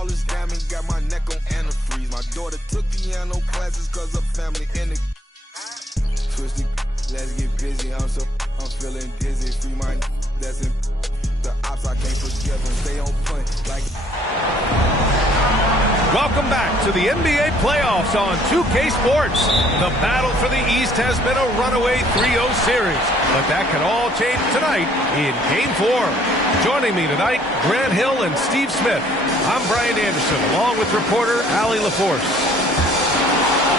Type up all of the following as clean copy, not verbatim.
all this diamond, got my neck on antifreeze. My daughter took piano classes cause her family in the twisty. Let's get busy. I'm feeling dizzy. Free my that's in the ops. I can't forgive them. Stay on point like. Welcome back to the NBA playoffs on 2K Sports. The battle for the East has been a runaway 3-0 series, but that can all change tonight in Game 4. Joining me tonight, Grant Hill and Steve Smith. I'm Brian Anderson, along with reporter Allie LaForce.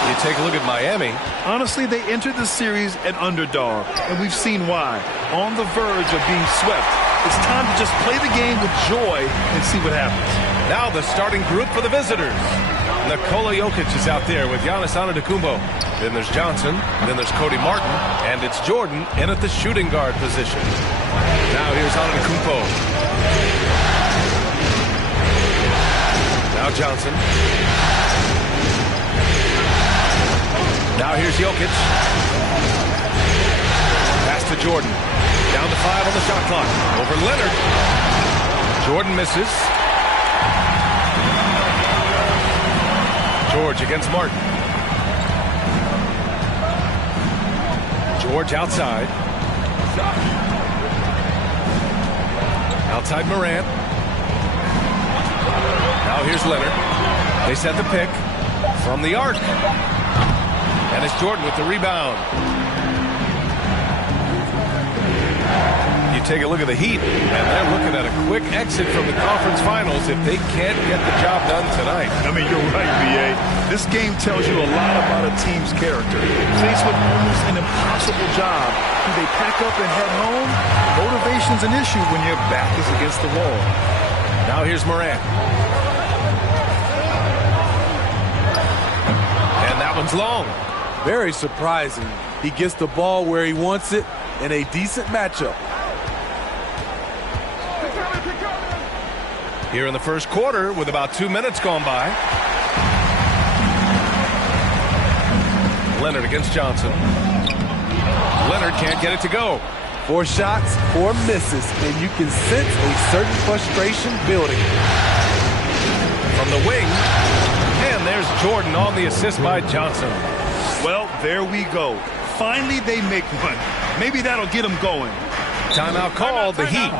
You take a look at Miami. Honestly, they entered the series an underdog, and we've seen why. On the verge of being swept. It's time to just play the game with joy and see what happens. Now the starting group for the visitors. Nikola Jokic is out there with Giannis Antetokounmpo. Then there's Johnson. Then there's Cody Martin. And it's Jordan in at the shooting guard position. Now here's Antetokounmpo. Now Johnson. Now here's Jokic. Pass to Jordan. Down to 5 on the shot clock. Over Leonard. Jordan misses. George against Martin. George outside. Outside Morant. Now here's Leonard. They set the pick from the arc. And it's Jordan with the rebound. You take a look at the Heat, and they're looking at a quick exit from the conference finals if they can't get the job done tonight. I mean, you're right, B.A. This game tells you a lot about a team's character. Faced with almost an impossible job, do they pack up and head home? Motivation's an issue when your back is against the wall. Now here's Morant. And that one's long. Very surprising. He gets the ball where he wants it in a decent matchup. Here in the first quarter with about 2 minutes gone by. Leonard against Johnson. Leonard can't get it to go. 4 shots, 4 misses, and you can sense a certain frustration building. From the wing, and there's Jordan on the assist by Johnson. Well, there we go. Finally, they make one. Maybe that'll get them going. Timeout called, the Heat.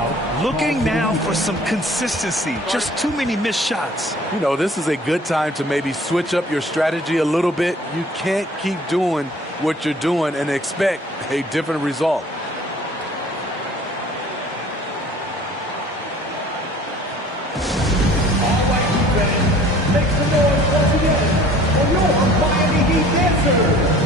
Looking now for some consistency. Just too many missed shots. You know, this is a good time to maybe switch up your strategy a little bit. You can't keep doing what you're doing and expect a different result. All right, fans, make some noise once again for your Miami Heat dancers.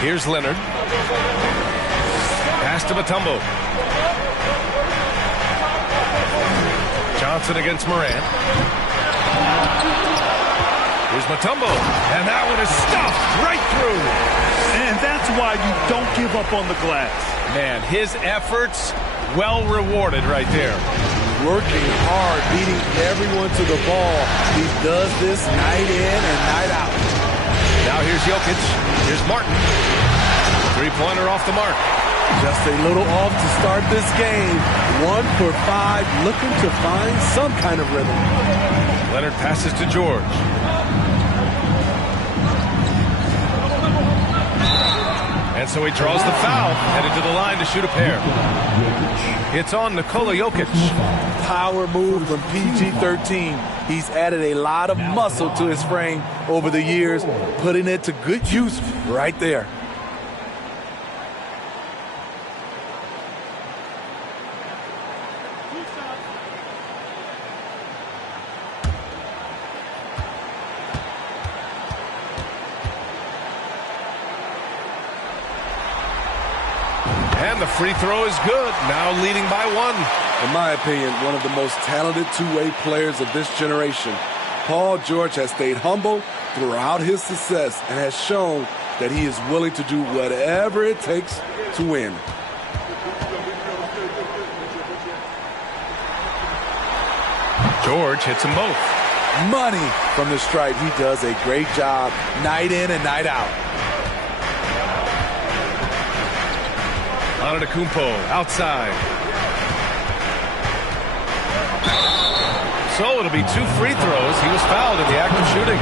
Here's Leonard. Pass to Mutombo. Johnson against Morant. Here's Mutombo. And that one is stuffed right through. And that's why you don't give up on the glass. Man, his efforts well rewarded right there. Working hard, beating everyone to the ball. He does this night in and night out. Now here's Jokic. Here's Martin. Three-pointer off the mark. Just a little off to start this game. 1 for 5, looking to find some kind of rhythm. Leonard passes to George. And so he draws the foul, headed to the line to shoot a pair. It's on Nikola Jokic. Power move from PG-13. He's added a lot of muscle to his frame over the years, putting it to good use right there. And the free throw is good, now leading by 1. In my opinion, one of the most talented two-way players of this generation. Paul George has stayed humble throughout his success and has shown that he is willing to do whatever it takes to win. George hits them both. Money from the stripe. He does a great job night in and night out. Antetokounmpo outside. So it'll be 2 free throws. He was fouled in the act of shooting.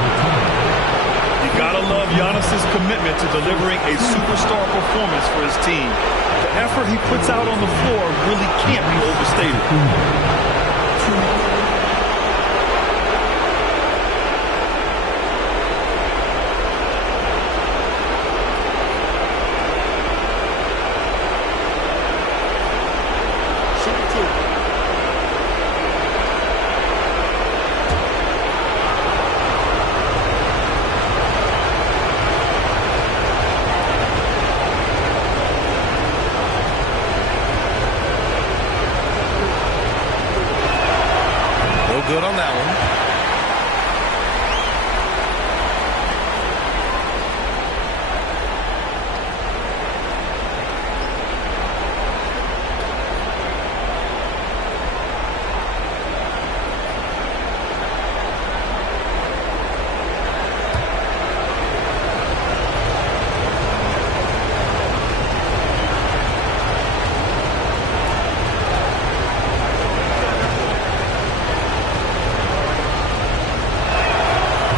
You gotta love Giannis's commitment to delivering a superstar performance for his team. The effort he puts out on the floor really can't be overstated. Good on that one.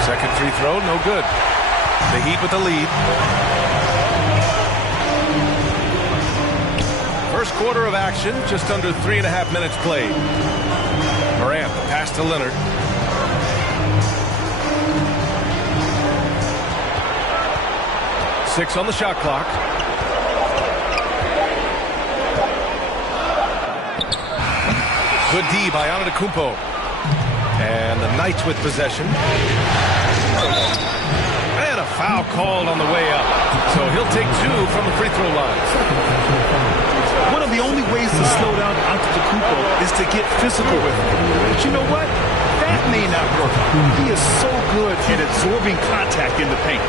Second free throw, no good. The Heat with the lead. First quarter of action, just under 3.5 minutes played. Morant, the pass to Leonard. Six on the shot clock. Good D by Antetokounmpo. And the Knights with possession. And a foul called on the way up. So he'll take 2 from the free throw line. One of the only ways to slow down Antetokounmpo is to get physical with him. But you know what? That may not work. He is so good at absorbing contact in the paint.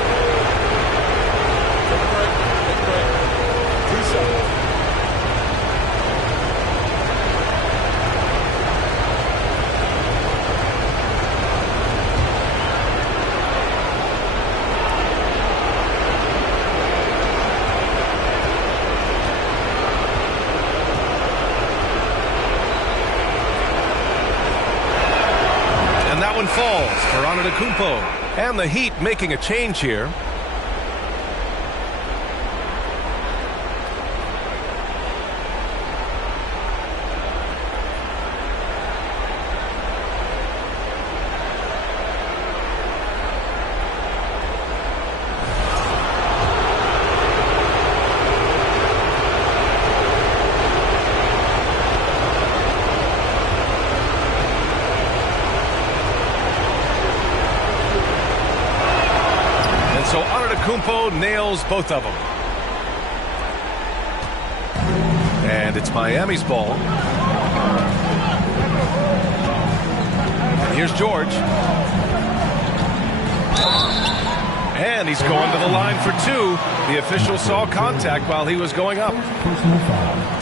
Falls for Antetokounmpo. And the Heat making a change here. So Antetokounmpo nails both of them. And it's Miami's ball. And here's George. And he's going to the line for 2. The official saw contact while he was going up.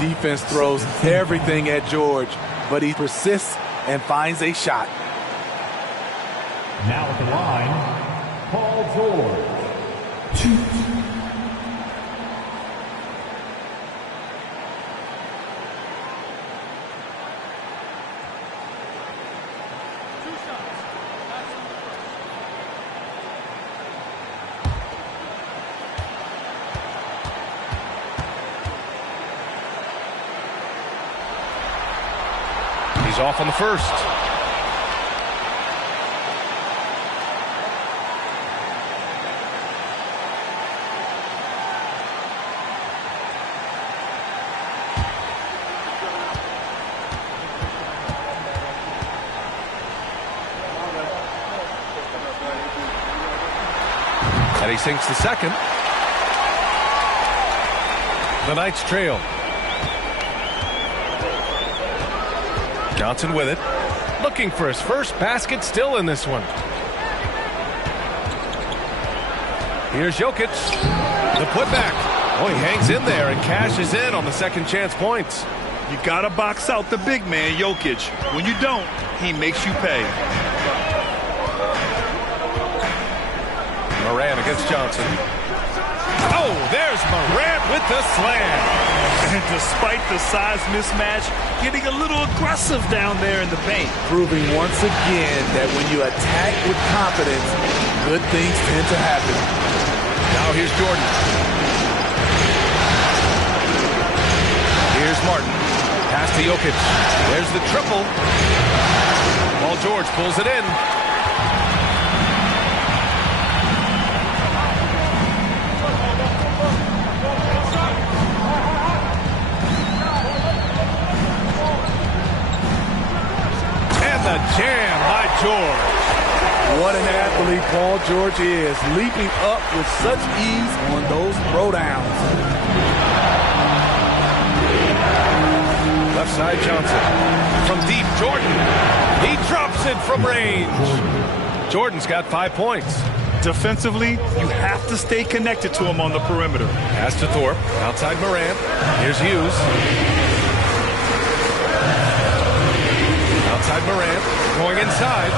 Defense throws everything at George, but he persists and finds a shot. Now at the line, Paul George. 2. He's off on the first. And he sinks the second. The Knights trail. Johnson with it. Looking for his first basket still in this one. Here's Jokic. The putback. Oh, he hangs in there and cashes in on the second chance points. You got to box out the big man, Jokic. When you don't, he makes you pay. Morant against Johnson. Oh, there's Morant with the slam. And despite the size mismatch, getting a little aggressive down there in the paint. Proving once again that when you attack with confidence, good things tend to happen. Now here's Jordan. Here's Martin. Pass to Jokic. There's the triple. Paul George pulls it in. The jam by George. What an athlete Paul George is, leaping up with such ease on those throwdowns. Left side Johnson. From deep, Jordan. He drops it from range. Jordan's got 5 points. Defensively, you have to stay connected to him on the perimeter. Pass to Thorpe. Outside Morant. Here's Hughes. Outside Morant, going inside.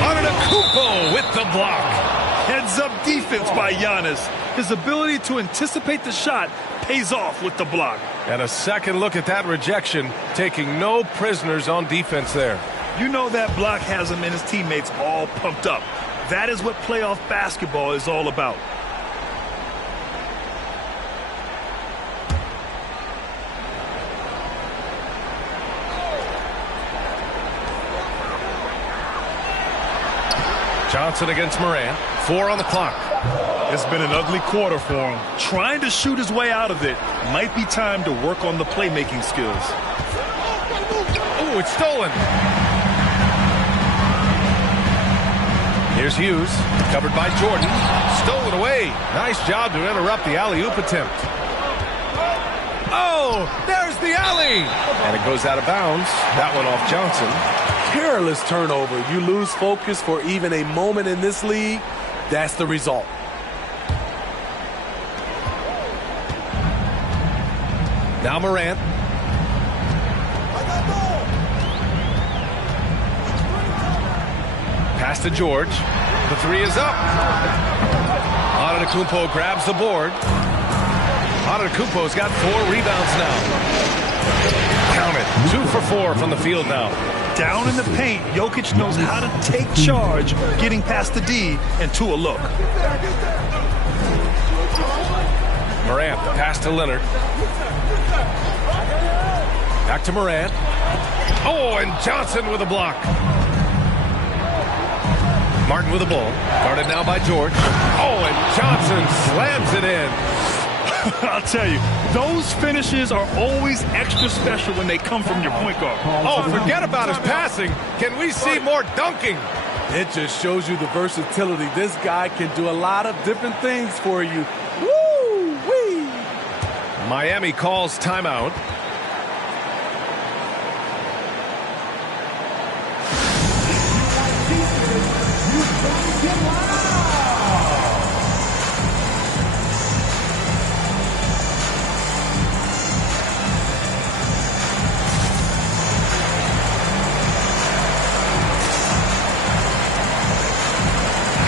Antetokounmpo with the block. Heads-up defense by Giannis. His ability to anticipate the shot pays off with the block. And a second look at that rejection, taking no prisoners on defense there. You know that block has him and his teammates all pumped up. That is what playoff basketball is all about. Johnson against Morant. 4 on the clock. It's been an ugly quarter for him. Trying to shoot his way out of it. Might be time to work on the playmaking skills. Oh, it's stolen. Here's Hughes. Covered by Jordan. Stolen away. Nice job to interrupt the alley-oop attempt. Oh, there's the alley. And it goes out of bounds. That one off Johnson. Careless turnover. You lose focus for even a moment in this league. That's the result. Now Morant. Pass to George. The three is up. Antetokounmpo grabs the board. Antetokounmpo's got 4 rebounds now. Count it. 2 for 4 from the field now. Down in the paint, Jokic knows how to take charge, getting past the D and to a look. Morant, the pass to Leonard. Back to Morant. Oh, and Johnson with a block. Martin with the ball. Guarded now by George. Oh, and Johnson slams it in. I'll tell you, those finishes are always extra special when they come from your point guard. Oh, forget about his passing. Can we see more dunking? It just shows you the versatility. This guy can do a lot of different things for you. Woo-wee! Miami calls timeout.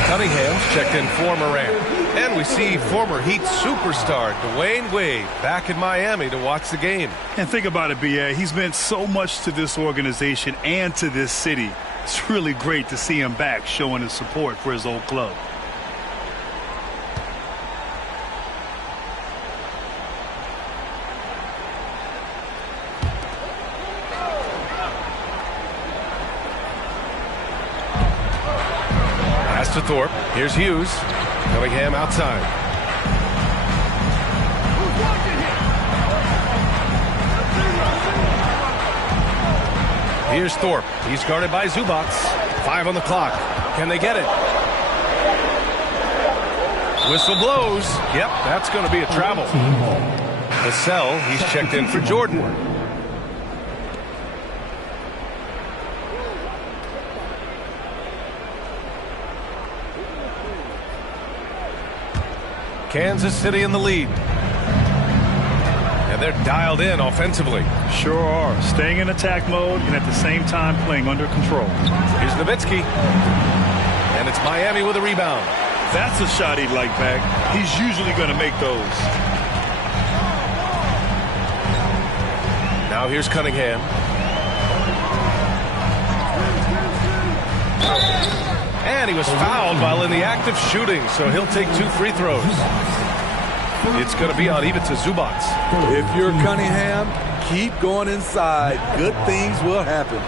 Cunningham's checked in for Morant. And we see former Heat superstar Dwayne Wade back in Miami to watch the game. And think about it, B.A. He's meant so much to this organization and to this city. It's really great to see him back showing his support for his old club. to Thorpe. Here's Hughes. Cunningham outside. Here's Thorpe. He's guarded by Zubats. 5 on the clock. Can they get it? Whistle blows. Yep, that's going to be a travel. Vassell, he's checked in for Jordan. Kansas City in the lead. And they're dialed in offensively. Sure are. Staying in attack mode and at the same time playing under control. Here's Nowitzki. And it's Miami with a rebound. That's a shot he'd like back. He's usually going to make those. Now here's Cunningham. And he was fouled while in the act of shooting, so he'll take 2 free throws. It's going to be on Ivica Zubats. If you're Cunningham, keep going inside. Good things will happen.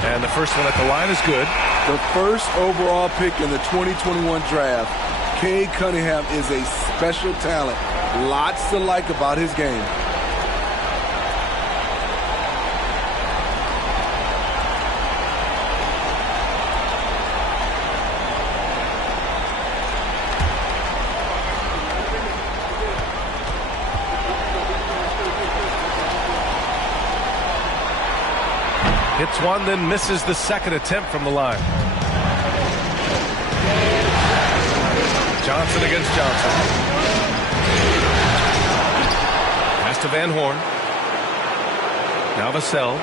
And the first one at the line is good. The first overall pick in the 2021 draft. Cade Cunningham is a special talent. Lots to like about his game. Hits one, then misses the second attempt from the line. Johnson against Johnson. Pass to Van Horn. Now Vassell.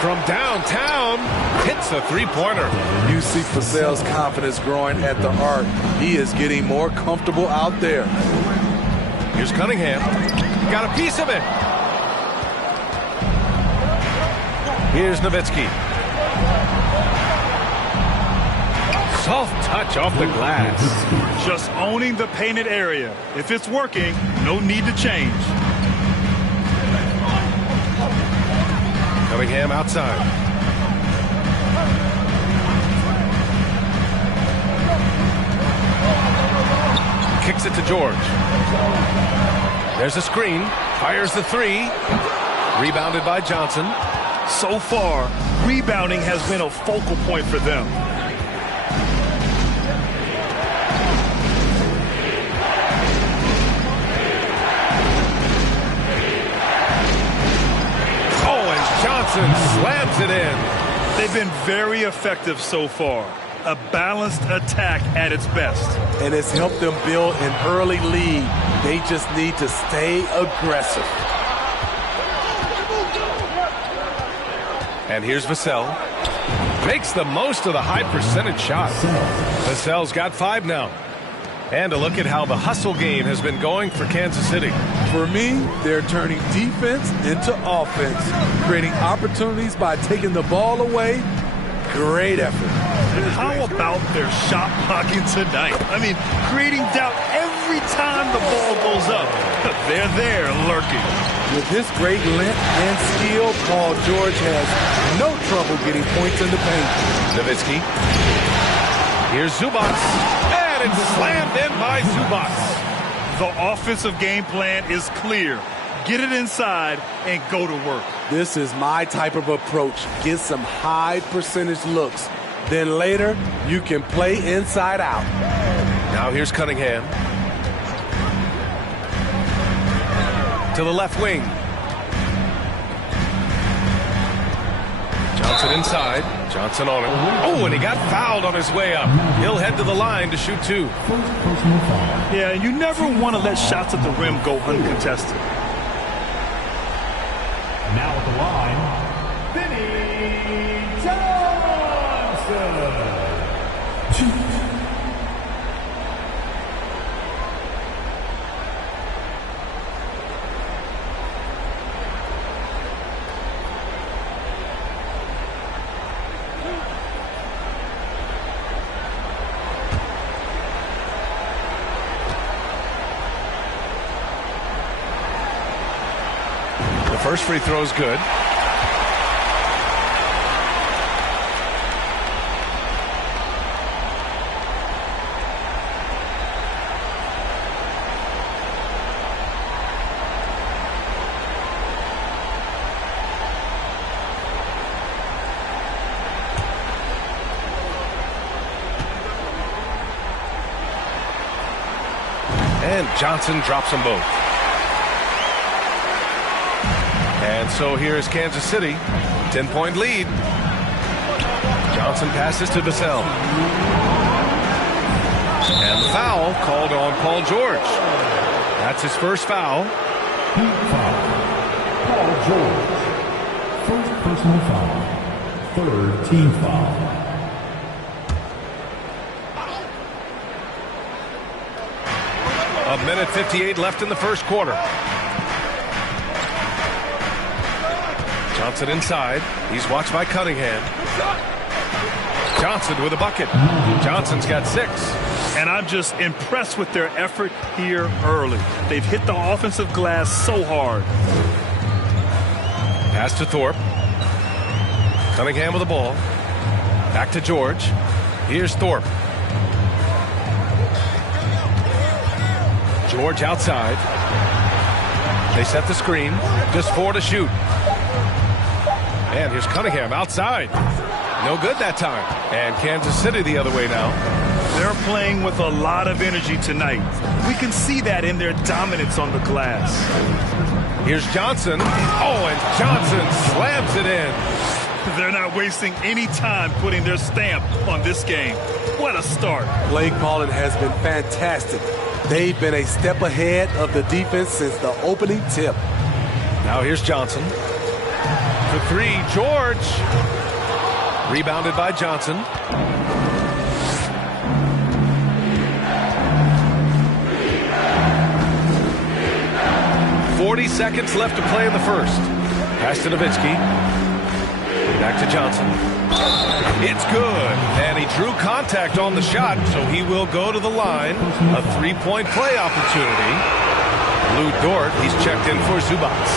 From downtown, hits a three-pointer. You see Vassell's confidence growing at the arc. He is getting more comfortable out there. Here's Cunningham. Got a piece of it. Here's Nowitzki. Soft touch off the glass. Just owning the painted area. If it's working, no need to change. Cunningham outside. Kicks it to George. There's a screen. Fires the three. Rebounded by Johnson. So far, rebounding has been a focal point for them. Oh, and Johnson slams it in. They've been very effective so far. A balanced attack at its best. And it's helped them build an early lead. They just need to stay aggressive. And here's Vassell. Makes the most of the high percentage shot. Vassell's got 5 now. And a look at how the hustle game has been going for Kansas City. For me, they're turning defense into offense, creating opportunities by taking the ball away. Great effort. And how about their shot blocking tonight? I mean, creating doubt every time the ball goes up. They're there lurking. With his great length and skill, Paul George has no trouble getting points in the paint. Nowitzki. Here's Zubats. And it's slammed in by Zubats. The offensive game plan is clear. Get it inside and go to work. This is my type of approach. Get some high percentage looks. Then later, you can play inside out. Now here's Cunningham. To the left wing. Johnson inside. Johnson on it. Oh, and he got fouled on his way up. He'll head to the line to shoot 2. Yeah, you never want to let shots at the rim go uncontested. Now at the line, Vinny Johnson. first free throw is good. And Johnson drops them both. And so here's Kansas City, 10-point lead. Johnson passes to Vassell. And the foul called on Paul George. That's his first foul. Paul George. First personal foul. Third team foul. A minute 58 left in the first quarter. Johnson inside. He's watched by Cunningham. Johnson with a bucket. Johnson's got 6. And I'm just impressed with their effort here early. They've hit the offensive glass so hard. Pass to Thorpe. Cunningham with the ball. Back to George. Here's Thorpe. George outside. They set the screen. Just 4 to shoot. And here's Cunningham outside. No good that time. And Kansas City the other way now. They're playing with a lot of energy tonight. We can see that in their dominance on the glass. Here's Johnson. Oh, and Johnson slams it in. They're not wasting any time putting their stamp on this game. What a start. Play calling has been fantastic. They've been a step ahead of the defense since the opening tip. Now here's Johnson. For 3, George. Rebounded by Johnson. "40 seconds left to play in the first. Pass to Nowitzki. Back to Johnson. It's good. And he drew contact on the shot, so he will go to the line. A 3-point play opportunity. Lou Dort, he's checked in for Zubats.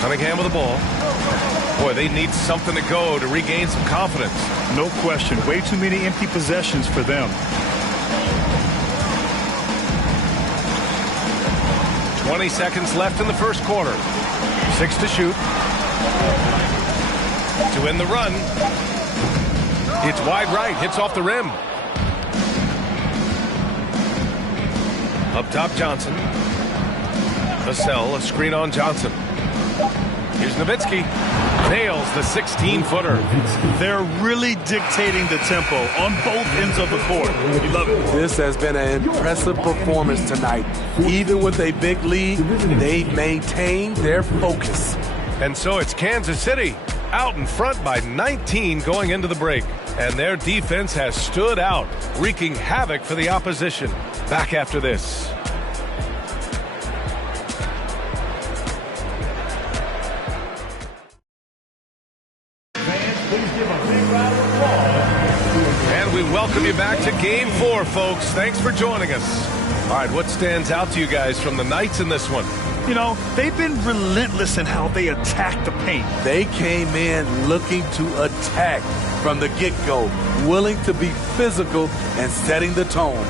Cunningham with the ball. Boy, they need something to go to regain some confidence. No question. Way too many empty possessions for them. 20 seconds left in the first quarter. 6 to shoot. To end the run. It's wide right. Hits off the rim. Up top, Johnson. Vassell, a screen on Johnson. Here's Nowitzki. Nails the 16-footer. They're really dictating the tempo on both ends of the court. You love it. This has been an impressive performance tonight. Even with a big lead, they've maintained their focus. And so it's Kansas City out in front by 19 going into the break. And their defense has stood out, wreaking havoc for the opposition. Back after this. And we welcome you back to Game 4, folks. Thanks for joining us. All right, what stands out to you guys from the Knights in this one? You know, they've been relentless in how they attack the paint. They came in looking to attack from the get-go, willing to be physical and setting the tone.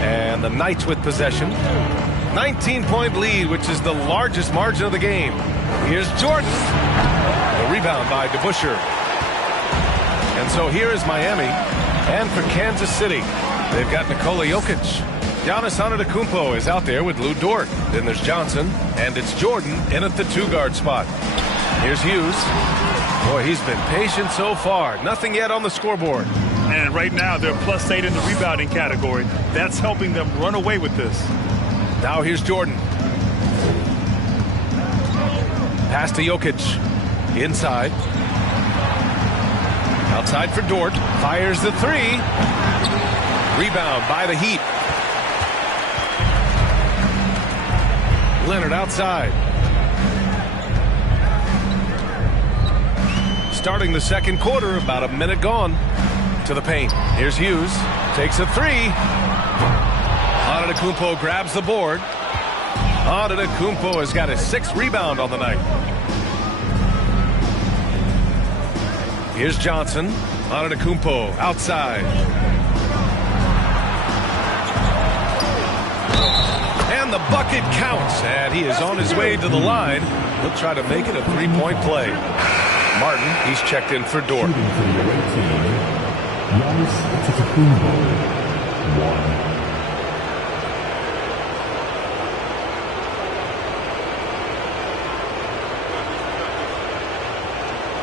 And the Knights with possession. 19-point lead, which is the largest margin of the game. Here's Jordan. The rebound by DeBusschere. And so here is Miami. And for Kansas City, they've got Nikola Jokic. Giannis Antetokounmpo is out there with Lou Dort. Then there's Johnson, and it's Jordan in at the 2-guard spot. Here's Hughes. Boy, he's been patient so far. Nothing yet on the scoreboard. And right now, they're +8 in the rebounding category. That's helping them run away with this. Now here's Jordan. Pass to Jokic. Inside. Outside for Dort. Fires the three. Rebound by the Heat. Leonard outside. Starting the second quarter, about a minute gone. To the paint. Here's Hughes. Takes a three. Antetokounmpo grabs the board. Antetokounmpo has got his 6th rebound on the night. Here's Johnson. Antetokounmpo outside. And the bucket counts. And he is on his way to the line. He'll try to make it a 3-point play. Martin, he's checked in for Dort. Shooting for the away team, Giannis Antetokounmpo, 1.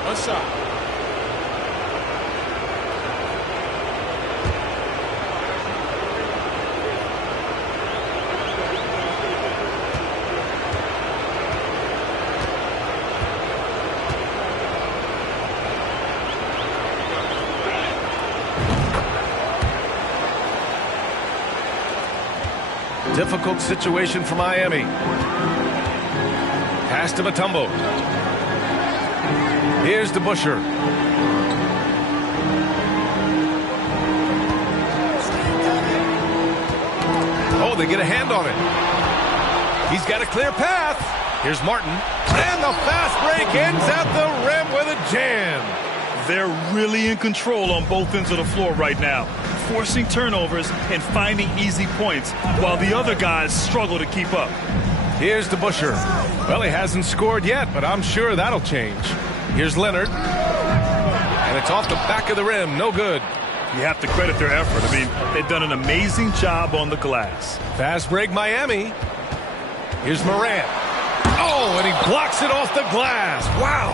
What's up? Difficult situation for Miami. Pass to Mutombo. Here's DeBusschere. Oh, they get a hand on it. He's got a clear path. Here's Martin. And the fast break ends at the rim with a jam. They're really in control on both ends of the floor right now, forcing turnovers and finding easy points while the other guys struggle to keep up. Here's DeBusschere. Well, he hasn't scored yet, but I'm sure that'll change. Here's Leonard. And it's off the back of the rim. No good. You have to credit their effort. I mean, they've done an amazing job on the glass. Fast break Miami. Here's Morant. Oh, and he blocks it off the glass. Wow.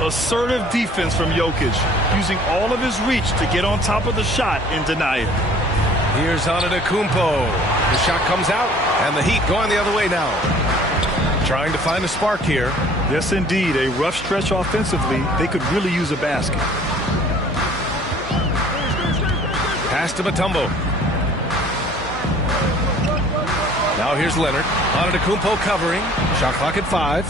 Assertive defense from Jokic, using all of his reach to get on top of the shot and deny it. Here's Antetokounmpo. The shot comes out, and the Heat going the other way now. Trying to find a spark here. Yes, indeed. A rough stretch offensively. They could really use a basket. Pass to Mutombo. Now here's Leonard. Antetokounmpo covering. Shot clock at 5.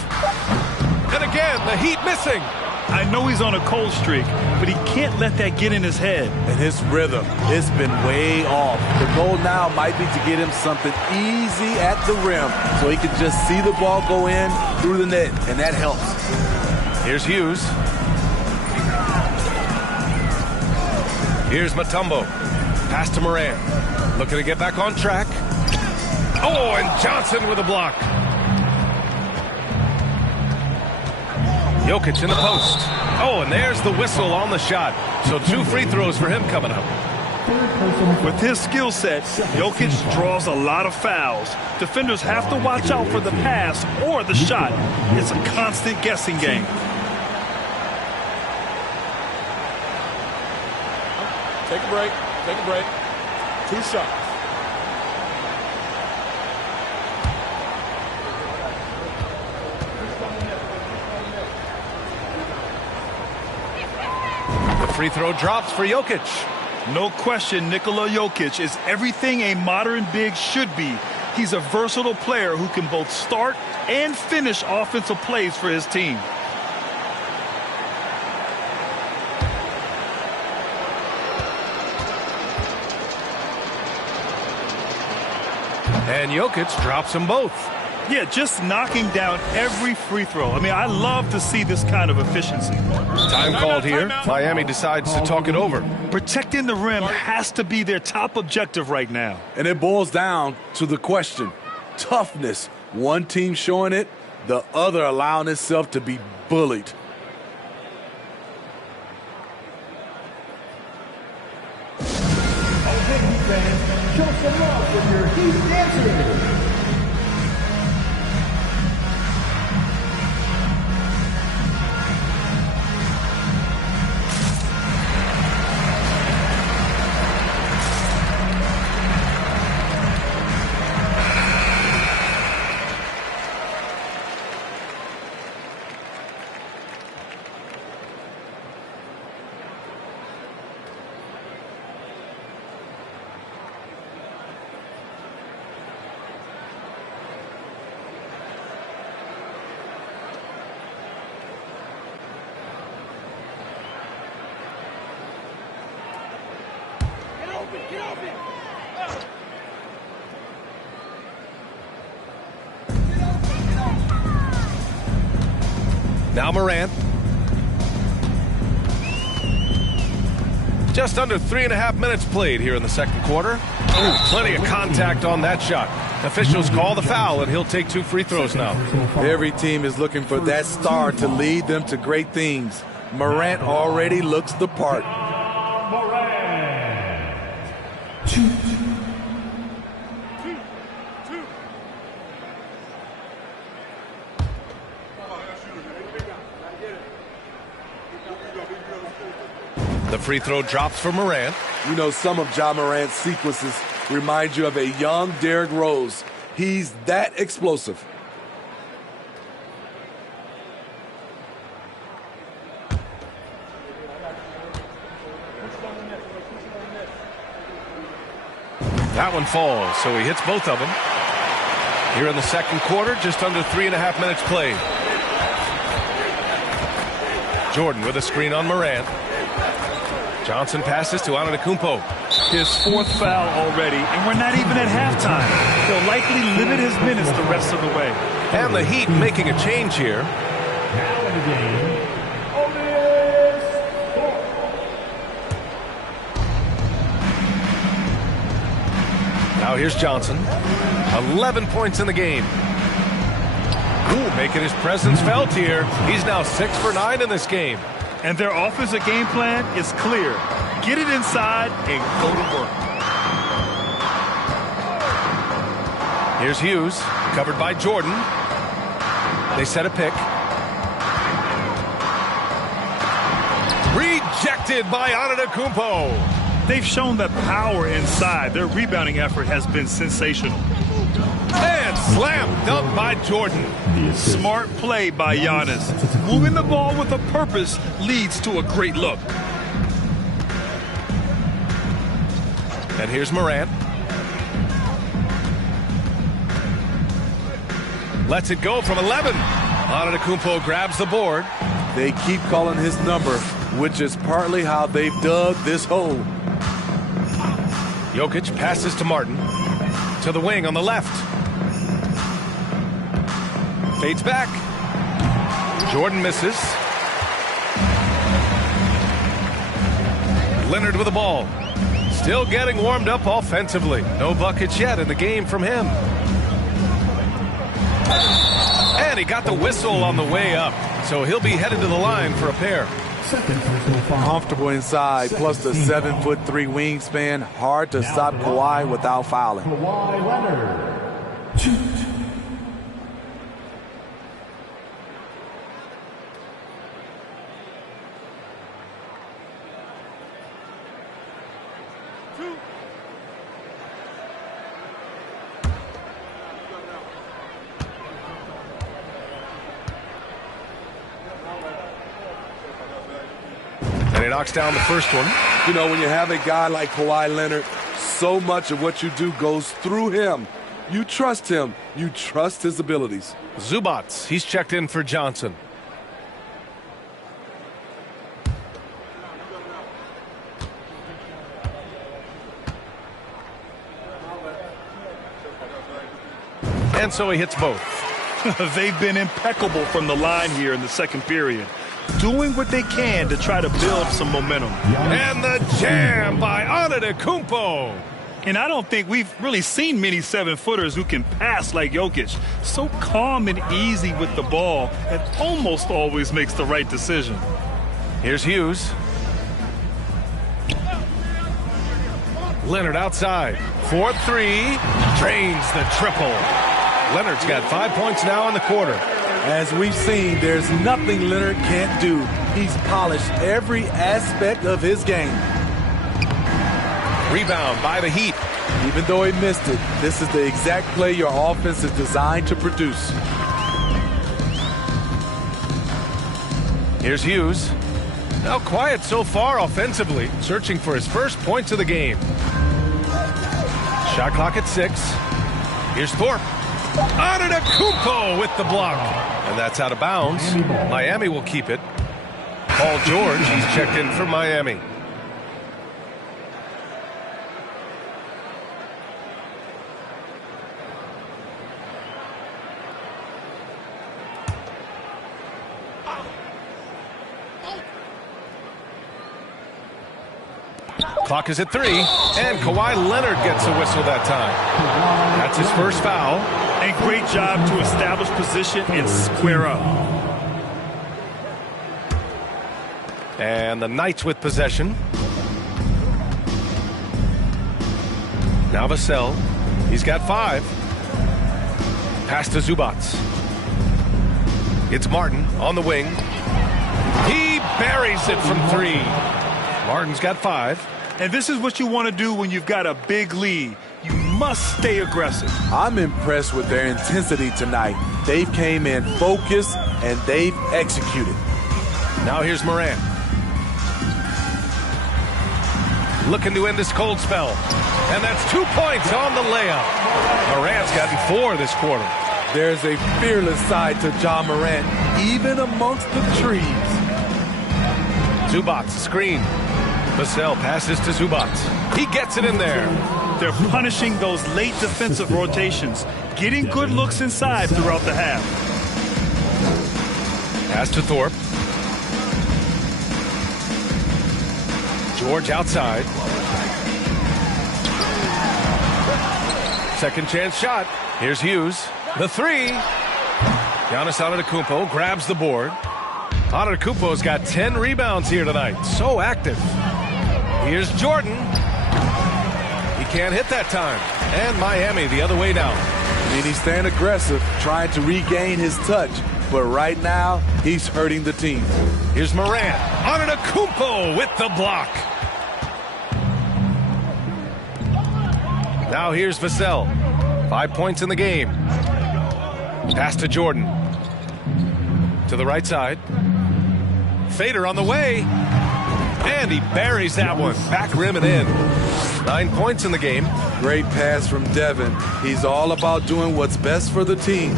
And again, the Heat missing. I know he's on a cold streak, but he can't let that get in his head. And his rhythm, it's been way off. The goal now might be to get him something easy at the rim so he can just see the ball go in through the net, and that helps. Here's Hughes. Here's Mutombo. Pass to Morant. Looking to get back on track. Oh, and Johnson with a block. Jokic in the post. Oh, and there's the whistle on the shot. So 2 free throws for him coming up. With his skill set, Jokic draws a lot of fouls. Defenders have to watch out for the pass or the shot. It's a constant guessing game. Take a break. Take a break. 2 shots. Free throw drops for Jokic. No question, Nikola Jokic is everything a modern big should be. He's a versatile player who can both start and finish offensive plays for his team. And Jokic drops them both. Yeah, just knocking down every free throw. I mean, I love to see this kind of efficiency. Time called here. Miami decides to talk it over. Protecting the rim has to be their top objective right now. And it boils down to the question. Toughness. One team showing it, the other allowing itself to be bullied. Okay, Heat fans, show some love with your Heat dancers. Now Morant. Just under 3.5 minutes played here in the second quarter. Ooh, plenty of contact on that shot. Officials call the foul, and he'll take 2 free throws now. Every team is looking for that star to lead them to great things. Morant already looks the part. The free throw drops for Morant. You know, some of Ja Morant's sequences remind you of a young Derrick Rose. He's that explosive. That one falls, so he hits both of them. Here in the second quarter, just under 3.5 minutes played. Jordan with a screen on Morant. Johnson passes to Antetokounmpo. His 4th foul already, and we're not even at halftime. He'll likely limit his minutes the rest of the way. And the Heat making a change here. Now in the game, Now here's Johnson. 11 points in the game. Ooh, making his presence felt here. He's now 6 for 9 in this game. And their offensive game plan is clear. Get it inside and go to work. Here's Hughes, covered by Jordan. They set a pick. Rejected by Antetokounmpo. They've shown that power inside. Their rebounding effort has been sensational. And slam dunk by Jordan. Smart play by Giannis. Moving the ball with a purpose leads to a great look. And here's Morant. Lets it go from 11. Antetokounmpo grabs the board. They keep calling his number, which is partly how they've dug this hole. Jokic passes to Martin. To the wing on the left. Fades back. Jordan misses. Leonard with the ball. Still getting warmed up offensively. No buckets yet in the game from him. And he got the whistle on the way up. So he'll be headed to the line for a pair. Comfortable inside, plus the 7'3" wingspan. Hard to stop Kawhi without fouling. Kawhi Leonard. And he knocks down the first one. You know, when you have a guy like Kawhi Leonard, so much of what you do goes through him. You trust him. You trust his abilities. Zubats, he's checked in for Johnson. And so he hits both. They've been impeccable from the line here in the second period, doing what they can to try to build some momentum. And the jam by Antetokounmpo. And I don't think we've really seen many 7-footers who can pass like Jokic. So calm and easy with the ball, and almost always makes the right decision. Here's Hughes. Leonard outside. 4-3. Drains the triple. Leonard's got 5 points now in the quarter. As we've seen, there's nothing Leonard can't do. He's polished every aspect of his game. Rebound by the Heat. Even though he missed it, this is the exact play your offense is designed to produce. Here's Hughes. Now quiet so far offensively, searching for his first points of the game. Shot clock at 6. Here's Thorpe. Antetokounmpo with the block. And that's out of bounds. Miami will keep it. Paul George, he's checked in for Miami. Clock is at 3, and Kawhi Leonard gets a whistle that time. That's his first foul. And great job to establish position and square up. And the Knights with possession. Now Vassell. He's got 5. Pass to Zubac. It's Martin on the wing. He buries it from 3. Martin's got 5. And this is what you want to do when you've got a big lead. You must stay aggressive. I'm impressed with their intensity tonight. They've came in focused and they've executed. Now here's Morant. Looking to end this cold spell. And that's 2 points on the layup. Morant's gotten 4 this quarter. There's a fearless side to Ja Morant, even amongst the trees. Zubac, screen. Vassell passes to Zubac. He gets it in there. They're punishing those late defensive rotations, getting good looks inside throughout the half. Pass to Thorpe. George outside. Second chance shot. Here's Hughes. The 3. Giannis Antetokounmpo grabs the board. Antetokounmpo's got 10 rebounds here tonight. So active. Here's Jordan. He can't hit that time. And Miami the other way now. I mean, he's staying aggressive, trying to regain his touch. But right now, he's hurting the team. Here's Morant. Antetokounmpo with the block. Now here's Vassell. 5 points in the game. Pass to Jordan. To the right side. Fader on the way. And he buries that one. Back rim and in. 9 points in the game. Great pass from Devin. He's all about doing what's best for the team.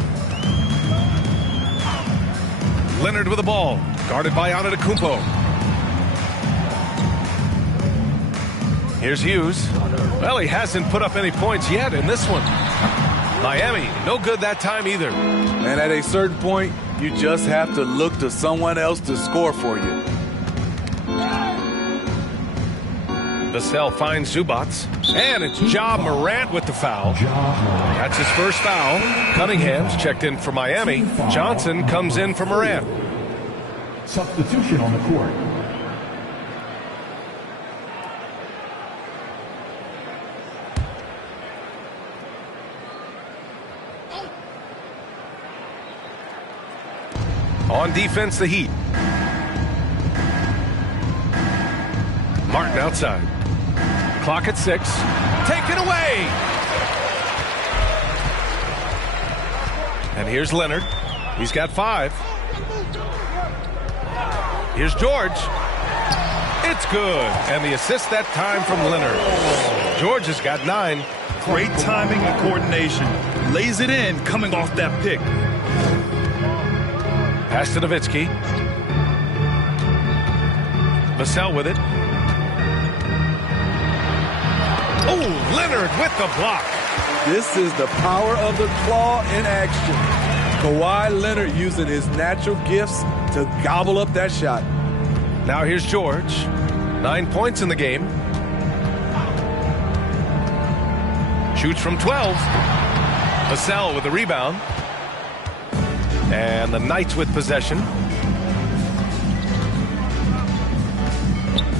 Leonard with the ball. Guarded by Antetokounmpo. Here's Hughes. Well, he hasn't put up any points yet in this one. Miami, no good that time either. And at a certain point, you just have to look to someone else to score for you. Vassell finds Zubac. And it's Ja Morant with the foul. That's his first foul. Cunningham's checked in for Miami. Johnson comes in for Morant. Substitution on the court. On defense, the Heat. Martin outside. Clock at 6. Taken away. And here's Leonard. He's got 5. Here's George. It's good. And the assist that time from Leonard. George has got 9. Great timing and coordination. Lays it in coming off that pick. Pass to Nowitzki. Vassell with it. Oh, Leonard with the block. This is the power of the claw in action. Kawhi Leonard using his natural gifts to gobble up that shot. Now here's George. 9 points in the game. Shoots from 12. Vassell with the rebound. And the Knights with possession.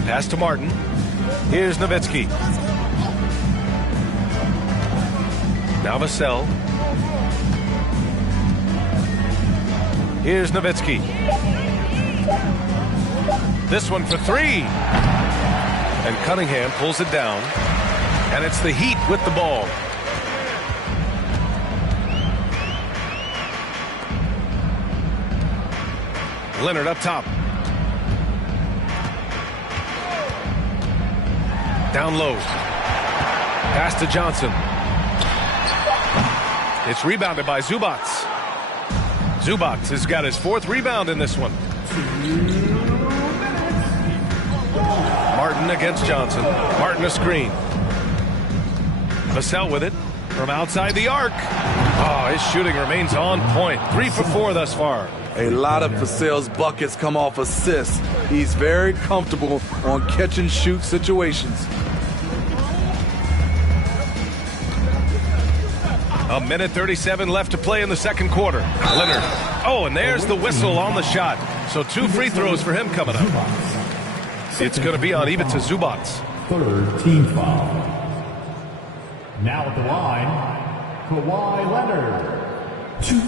Pass to Martin. Here's Nowitzki. Now Vassell. Here's Nowitzki. This one for 3. And Cunningham pulls it down. And it's the Heat with the ball. Leonard up top. Down low. Pass to Johnson. It's rebounded by Zubac. Zubac has got his 4th rebound in this one. Martin against Johnson. Martin a screen. Vassell with it from outside the arc. Oh, his shooting remains on point. 3 for 4 thus far. A lot of Vassell's buckets come off assists. He's very comfortable on catch-and-shoot situations. A minute 37 left to play in the second quarter. Leonard. Oh, and there's the whistle on the shot. So 2 free throws for him coming up. It's going to be on Ivica Zubac. Third team foul. Now at the line, Kawhi Leonard. 2.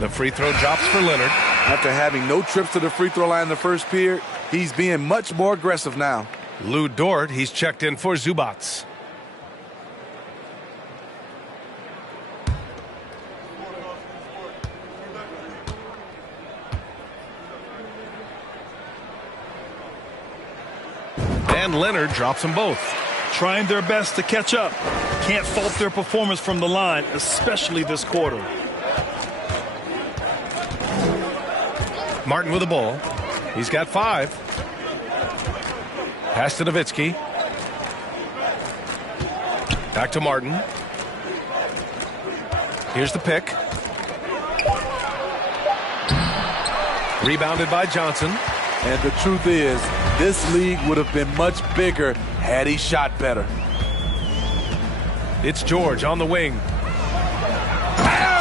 The free throw drops for Leonard. After having no trips to the free throw line in the first period, he's being much more aggressive now. Lou Dort, he's checked in for Zubac. And Leonard drops them both. Trying their best to catch up. Can't fault their performance from the line, especially this quarter. Martin with the ball. He's got 5. Pass to Nowitzki. Back to Martin. Here's the pick. Rebounded by Johnson. And the truth is, this league would have been much bigger had he shot better. It's George on the wing. And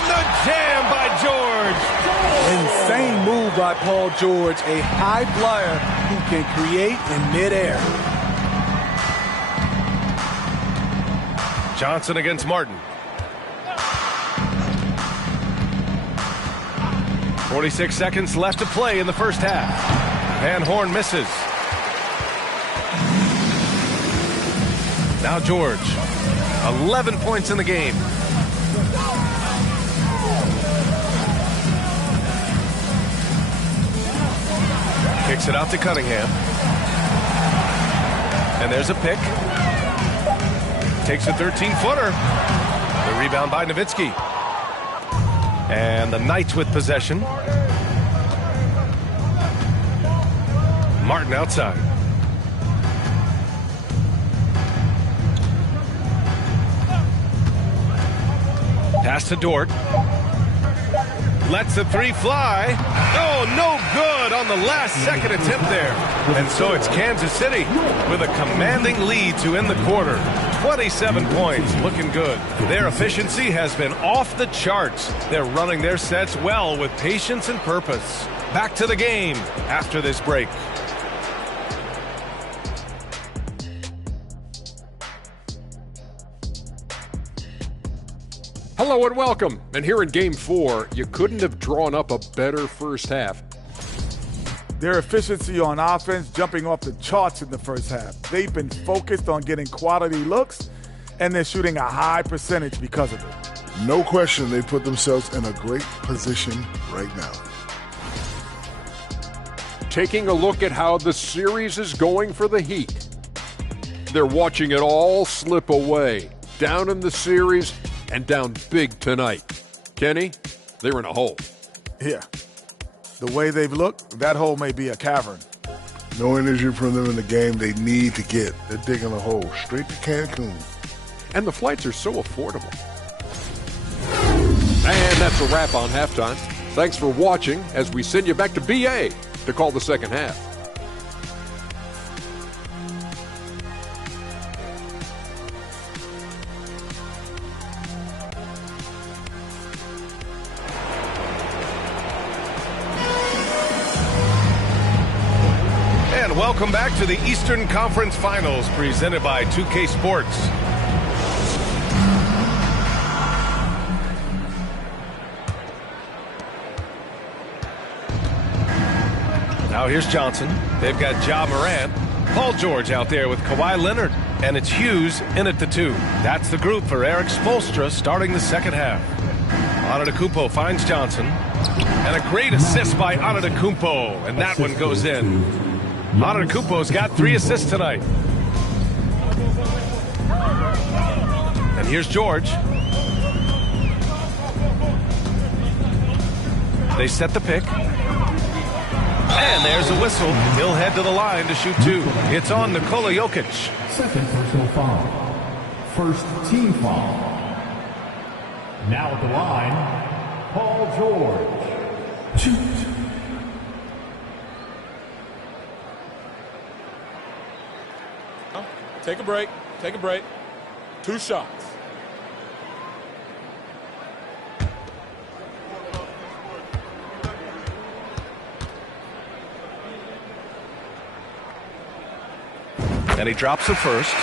the jam by George. Insane move by Paul George, a high flyer who can create in midair. Johnson against Martin. 46 seconds left to play in the first half. Van Horn misses. Now George. 11 points in the game. Kicks it out to Cunningham. And there's a pick. Takes a 13-footer. The rebound by Nowitzki. And the Knights with possession. Martin outside. Pass to Dort. Lets the 3 fly. Oh, no good on the last second attempt there. And so it's Kansas City with a commanding lead to end the quarter. 27 points, looking good. Their efficiency has been off the charts. They're running their sets well with patience and purpose. Back to the game after this break. Hello and welcome. And here in Game 4, you couldn't have drawn up a better first half. Their efficiency on offense jumping off the charts in the first half. They've been focused on getting quality looks, and they're shooting a high percentage because of it. No question they put themselves in a great position right now. Taking a look at how the series is going for the Heat. They're watching it all slip away. Down in the series and down big tonight. Kenny, they're in a hole. Yeah. The way they've looked, that hole may be a cavern. No energy from them in the game they need to get. They're digging a hole straight to Cancun. And the flights are so affordable. And that's a wrap on halftime. Thanks for watching as we send you back to BA to call the second half. Welcome back to the Eastern Conference Finals presented by 2K Sports. Now here's Johnson. They've got Ja Morant, Paul George out there with Kawhi Leonard, and it's Hughes in at the 2. That's the group for Eric Spoelstra starting the second half. Antetokounmpo finds Johnson, and a great assist by Antetokounmpo, and that one goes in. Antetokounmpo's got 3 assists tonight. And here's George. They set the pick. And there's a whistle. He'll head to the line to shoot two. It's on Nikola Jokic. Second personal foul. First team foul. Now at the line, Paul George. Shoot. Take a break. Take a break. 2 shots. And he drops the first.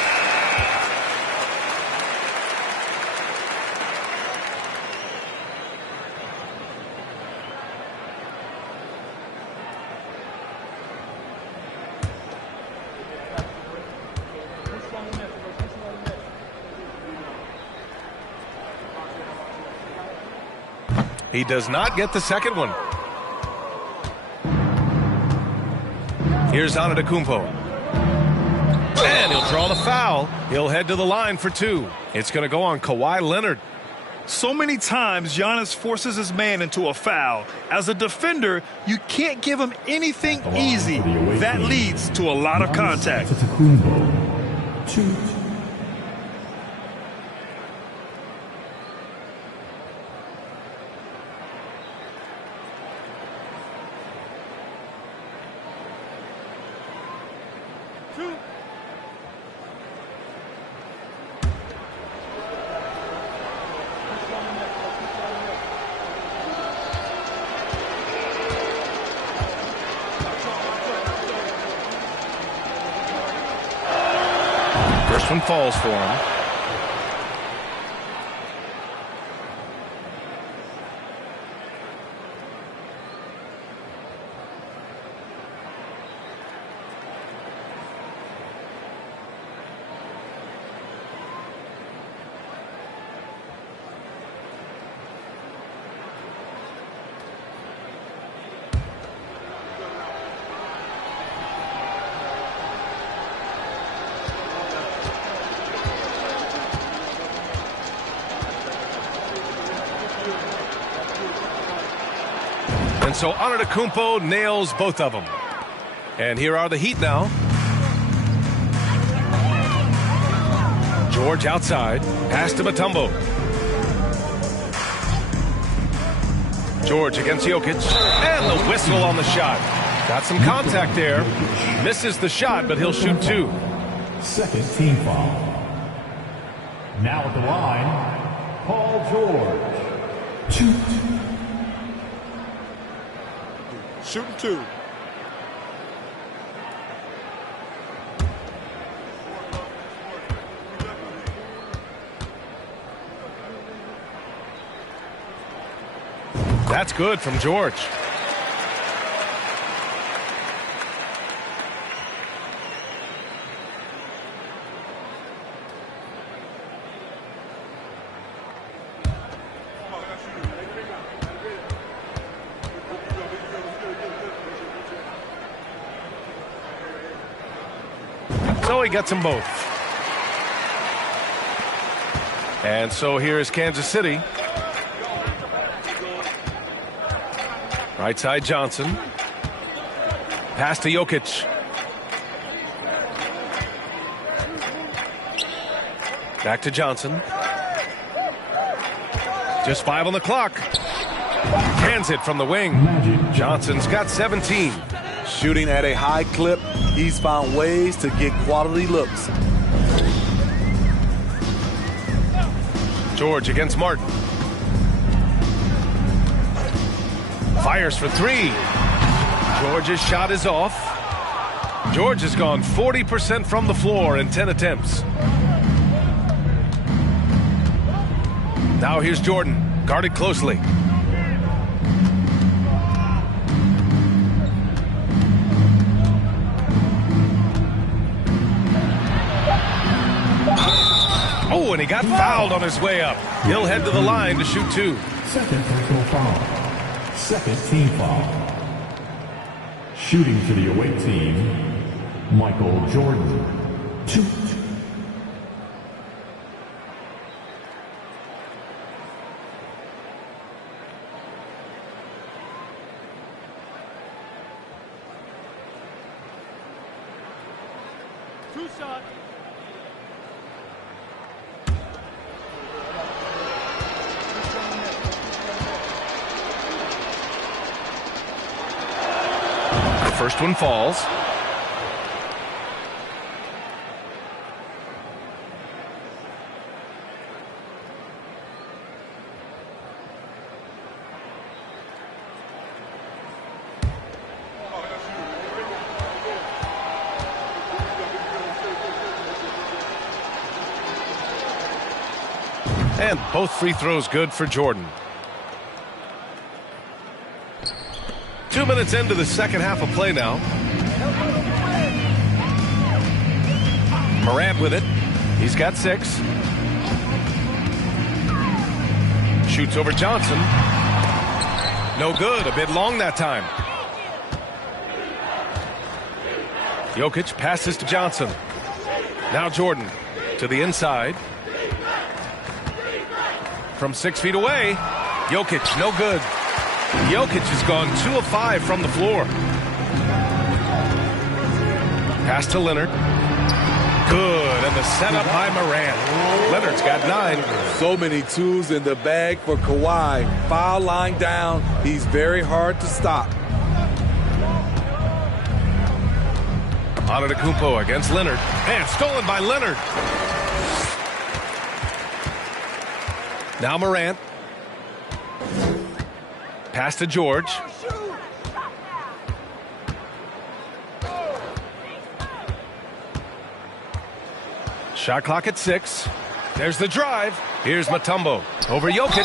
He does not get the second one. Here's Antetokounmpo. And he'll draw the foul. He'll head to the line for 2. It's going to go on Kawhi Leonard. So many times Giannis forces his man into a foul. As a defender, you can't give him anything easy. That leads to a lot of contact. Antetokounmpo. Shoot. First one falls for him. And so Antetokounmpo nails both of them. And here are the Heat now. George outside. Pass to Mutombo. George against Jokic. And the whistle on the shot. Got some contact there. Misses the shot, but he'll shoot 2. Second team foul. Now at the line, Paul George. Shoot. Shooting 2. That's good from George. So he gets them both. And so here's Kansas City. Right side Johnson. Pass to Jokic. Back to Johnson. Just 5 on the clock. Hands it from the wing. Johnson's got 17. Shooting at a high clip, he's found ways to get quality looks. George against Martin. Fires for 3. George's shot is off. George has gone 40% from the floor in 10 attempts. Now here's Jordan, guarded closely. Oh, and he got fouled on his way up. He'll head to the line to shoot 2. Second personal foul. Second team foul. Shooting for the away team, Michael Jordan. Shoot. 2 shots. The first one falls. And both free throws good for Jordan. 2 minutes into the second half of play now. Morant with it. He's got 6. Shoots over Johnson. No good. A bit long that time. Jokic passes to Johnson. Now Jordan to the inside. From 6 feet away. Jokic, no good. Jokic has gone 2 of 5 from the floor. Pass to Leonard. Good, and the setup by Morant. Leonard's got 9. So many tools in the bag for Kawhi. Foul line down. He's very hard to stop. Antetokounmpo against Leonard. And stolen by Leonard. Now Morant. Pass to George. Shot clock at 6. There's the drive. Here's Mutombo over Jokic.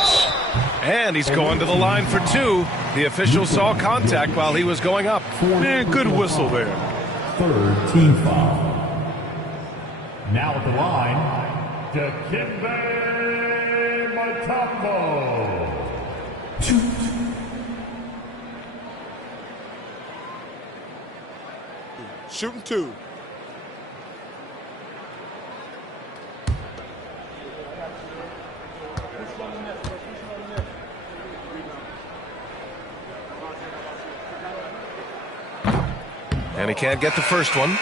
And he's going to the line for 2. The official saw contact while he was going up. Man, good whistle there. Third team foul. Now at the line, Dikembe Mutombo. Shooting 2. And he can't get the first one.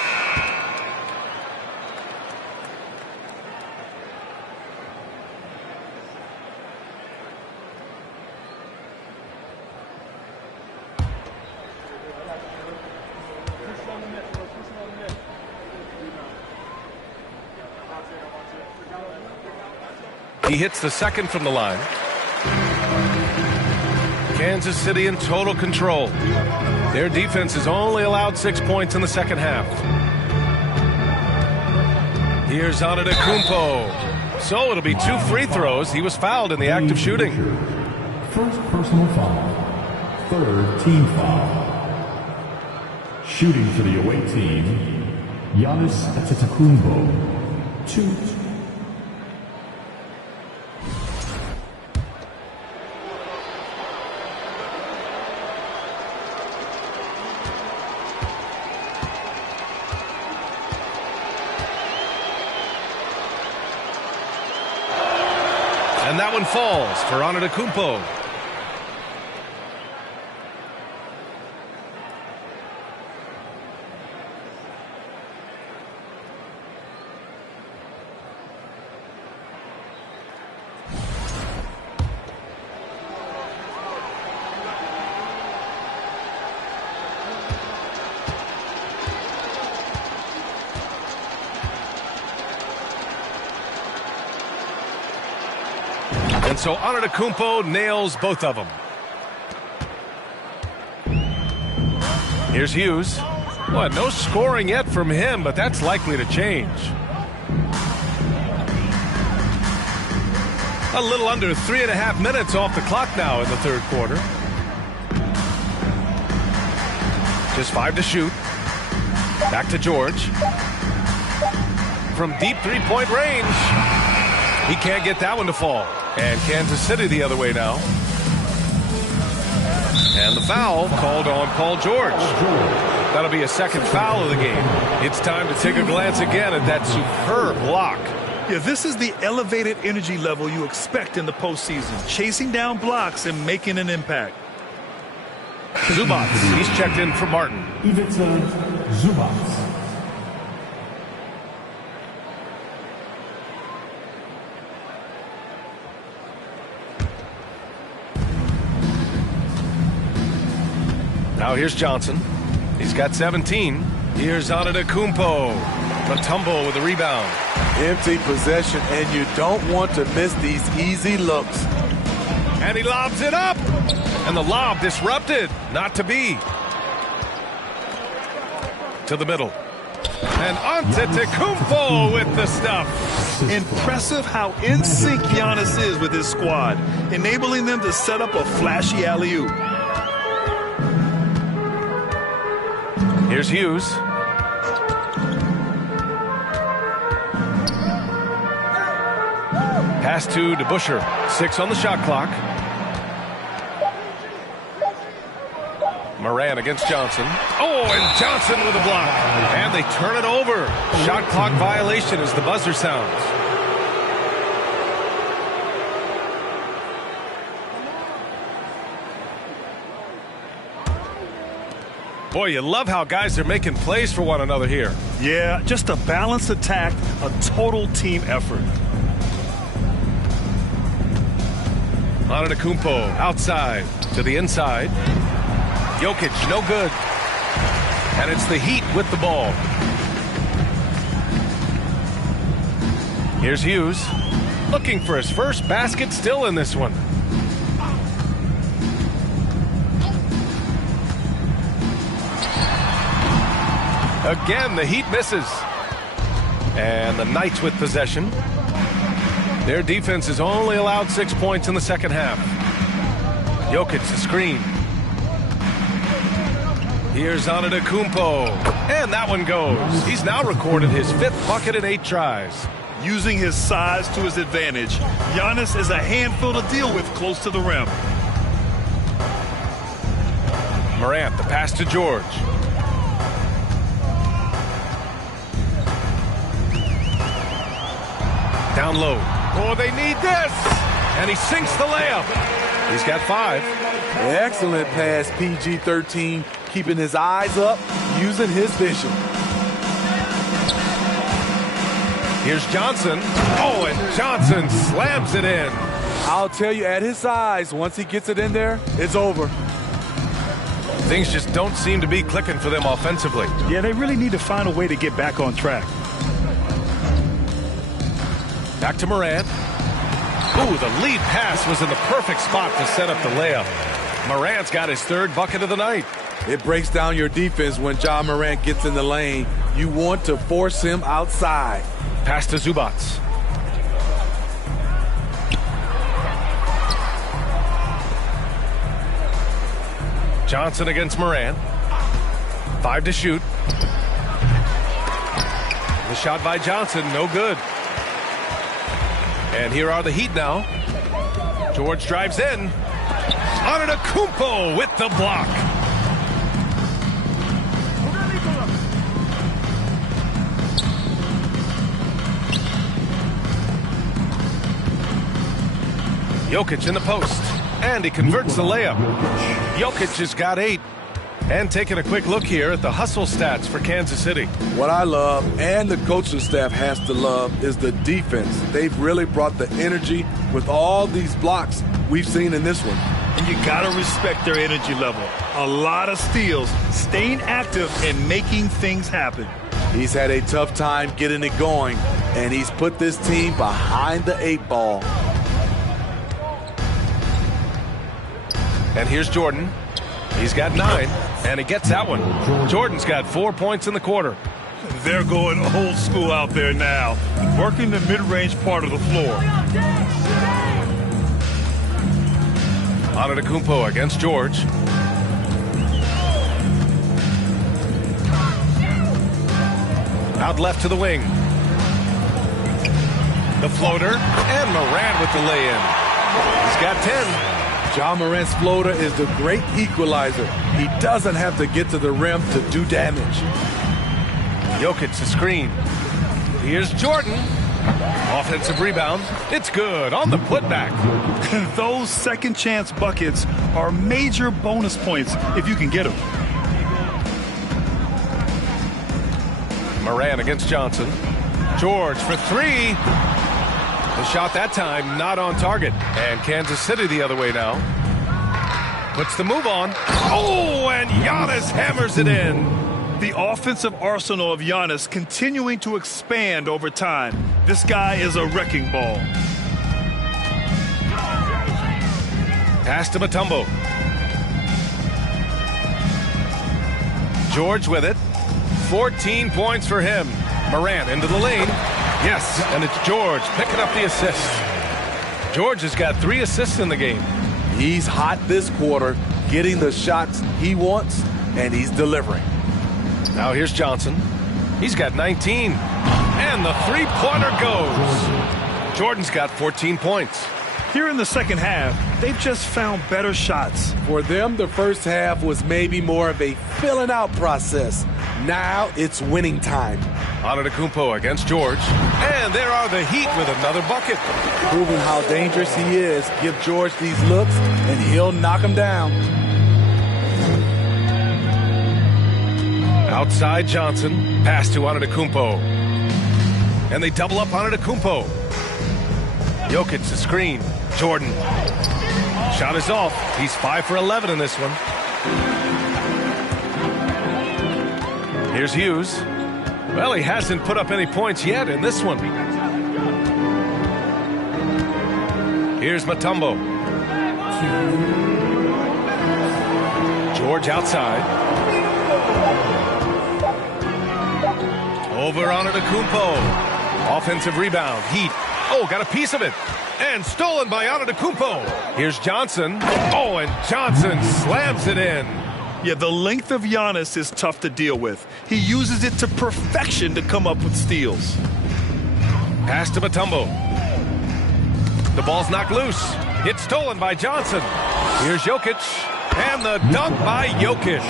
He hits the second from the line. Kansas City in total control. Their defense has only allowed 6 points in the second half. Here's Antetokounmpo. So it'll be 2 free throws. He was fouled in the act of shooting. First personal foul. Third team foul. Shooting for the away team, Giannis Antetokounmpo. 2. And that one falls for Antetokounmpo. And so Antetokounmpo nails both of them. Here's Hughes. Well, no scoring yet from him, but that's likely to change. A little under 3.5 minutes off the clock now in the third quarter. Just 5 to shoot. Back to George. From deep three-point range. He can't get that one to fall. And Kansas City the other way now. And the foul called on Paul George. That'll be a second foul of the game. It's time to take a glance again at that superb block. Yeah, this is the elevated energy level you expect in the postseason. Chasing down blocks and making an impact. Zubats, he's checked in for Martin. Ivica Zubats. Now here's Johnson. He's got 17. Here's Antetokounmpo. Mutombo with the rebound. Empty possession, and you don't want to miss these easy looks. And he lobs it up. And the lob disrupted. Not to be. To the middle. And Antetokounmpo with the stuff. Impressive how in sync Giannis is with his squad, enabling them to set up a flashy alley-oop. Here's Hughes. Pass to DeBusschere. 6 on the shot clock. Moran against Johnson. Oh, and Johnson with a block. And they turn it over. Shot clock violation as the buzzer sounds. Boy, you love how guys are making plays for one another here. Yeah, just a balanced attack, a total team effort. Antetokounmpo outside to the inside. Jokic, no good. And it's the Heat with the ball. Here's Hughes. Looking for his first basket, still in this one. Again, the Heat misses. And the Knights with possession. Their defense has only allowed 6 points in the second half. Jokic, the screen. Here's Antetokounmpo. And that one goes. He's now recorded his 5th bucket in 8 tries. Using his size to his advantage, Giannis is a handful to deal with close to the rim. Morant, the pass to George. Down low. Oh, they need this! And he sinks the layup. He's got 5. Excellent pass, PG-13, keeping his eyes up, using his vision. Here's Johnson. Oh, and Johnson slams it in. I'll tell you, at his size, once he gets it in there, it's over. Things just don't seem to be clicking for them offensively. Yeah, they really need to find a way to get back on track. Back to Morant. Ooh, the lead pass was in the perfect spot to set up the layup. Morant's got his 3rd bucket of the night. It breaks down your defense when Ja Morant gets in the lane. You want to force him outside. Pass to Zubac. Johnson against Morant. 5 to shoot. The shot by Johnson, no good. And here are the Heat now. George drives in. Antetokounmpo with the block. Jokic in the post. And he converts the layup. Jokic has got 8. And taking a quick look here at the hustle stats for Kansas City. What I love, and the coaching staff has to love, is the defense. They've really brought the energy with all these blocks we've seen in this one. And you got to respect their energy level. A lot of steals, staying active, and making things happen. He's had a tough time getting it going, and he's put this team behind the 8 ball. And here's Jordan. He's got 9, and he gets that one. Jordan's got 4 points in the quarter. They're going old school out there now, working the mid-range part of the floor. Antetokounmpo against George. Out left to the wing. The floater, and Morant with the lay-in. He's got 10. Ja Morant's floater is the great equalizer. He doesn't have to get to the rim to do damage. Jokic the screen. Here's Jordan. Offensive rebound. It's good on the putback. Those second chance buckets are major bonus points if you can get them. Moran against Johnson. George for 3. The shot that time not on target. And Kansas City the other way now. Puts the move on. Oh, and Giannis hammers it in. The offensive arsenal of Giannis continuing to expand over time. This guy is a wrecking ball. Pass to Mutombo. George with it. 14 points for him. Morant into the lane. Yes, and it's George picking up the assist. George has got 3 assists in the game. He's hot this quarter, getting the shots he wants, and he's delivering. Now here's Johnson. He's got 19. And the three-pointer goes. Jordan's got 14 points. Here in the second half, they've just found better shots. For them, the first half was maybe more of a filling out process. Now it's winning time. Antetokounmpo against George. And there are the Heat with another bucket. Proving how dangerous he is. Give George these looks, and he'll knock him down. Outside Johnson. Pass to Antetokounmpo. And they double up Antetokounmpo. Jokic the screen. Jordan. Shot is off. He's 5 for 11 in this one. Here's Hughes. Well, he hasn't put up any points yet in this one. Here's Mutombo. George outside. Over Antetokounmpo. Offensive rebound. Heat. Oh, got a piece of it. And stolen by Antetokounmpo. Here's Johnson. Oh, and Johnson slams it in. Yeah, the length of Giannis is tough to deal with. He uses it to perfection to come up with steals. Pass to Mutombo. The ball's knocked loose. It's stolen by Johnson. Here's Jokic. And the dunk by Jokic.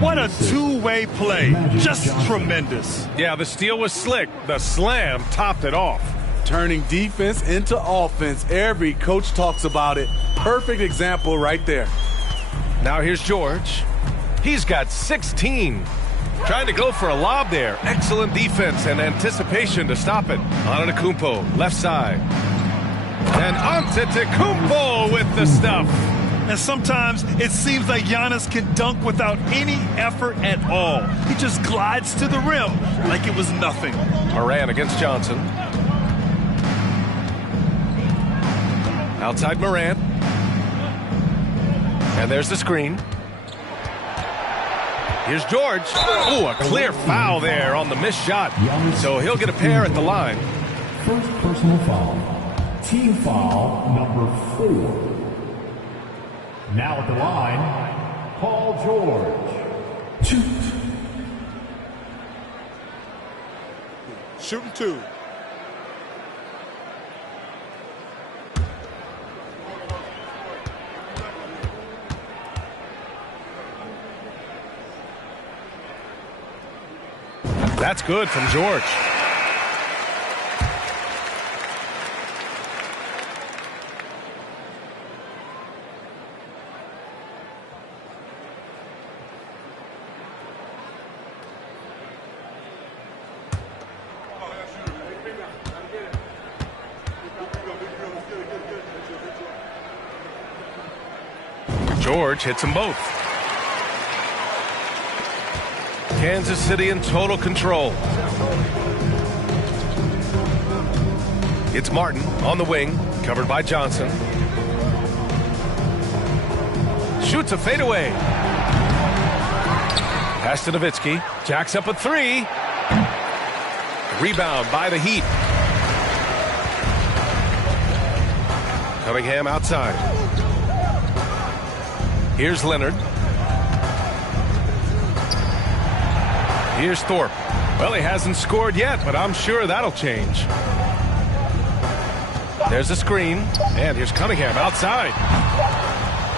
What a two-way play. Just tremendous. Yeah, the steal was slick. The slam topped it off. Turning defense into offense. Every coach talks about it. Perfect example right there. Now here's George. He's got 16. Trying to go for a lob there. Excellent defense and anticipation to stop it. Antetokounmpo, left side. And Antetokounmpo with the stuff. And sometimes it seems like Giannis can dunk without any effort at all. He just glides to the rim like it was nothing. Morant against Johnson. Outside Morant. And there's the screen. Here's George. Oh, a clear foul there on the missed shot. So he'll get a pair at the line. First personal foul. Team foul number 4. Now at the line, Paul George. Shoot. Shooting 2. That's good from George. George hits them both. Kansas City in total control. It's Martin on the wing, covered by Johnson. Shoots a fadeaway. Pass to Nowitzki. Jacks up a 3. Rebound by the Heat. Cunningham outside. Here's Leonard. Here's Thorpe. Well, he hasn't scored yet, but I'm sure that'll change. There's a screen, and here's Cunningham outside.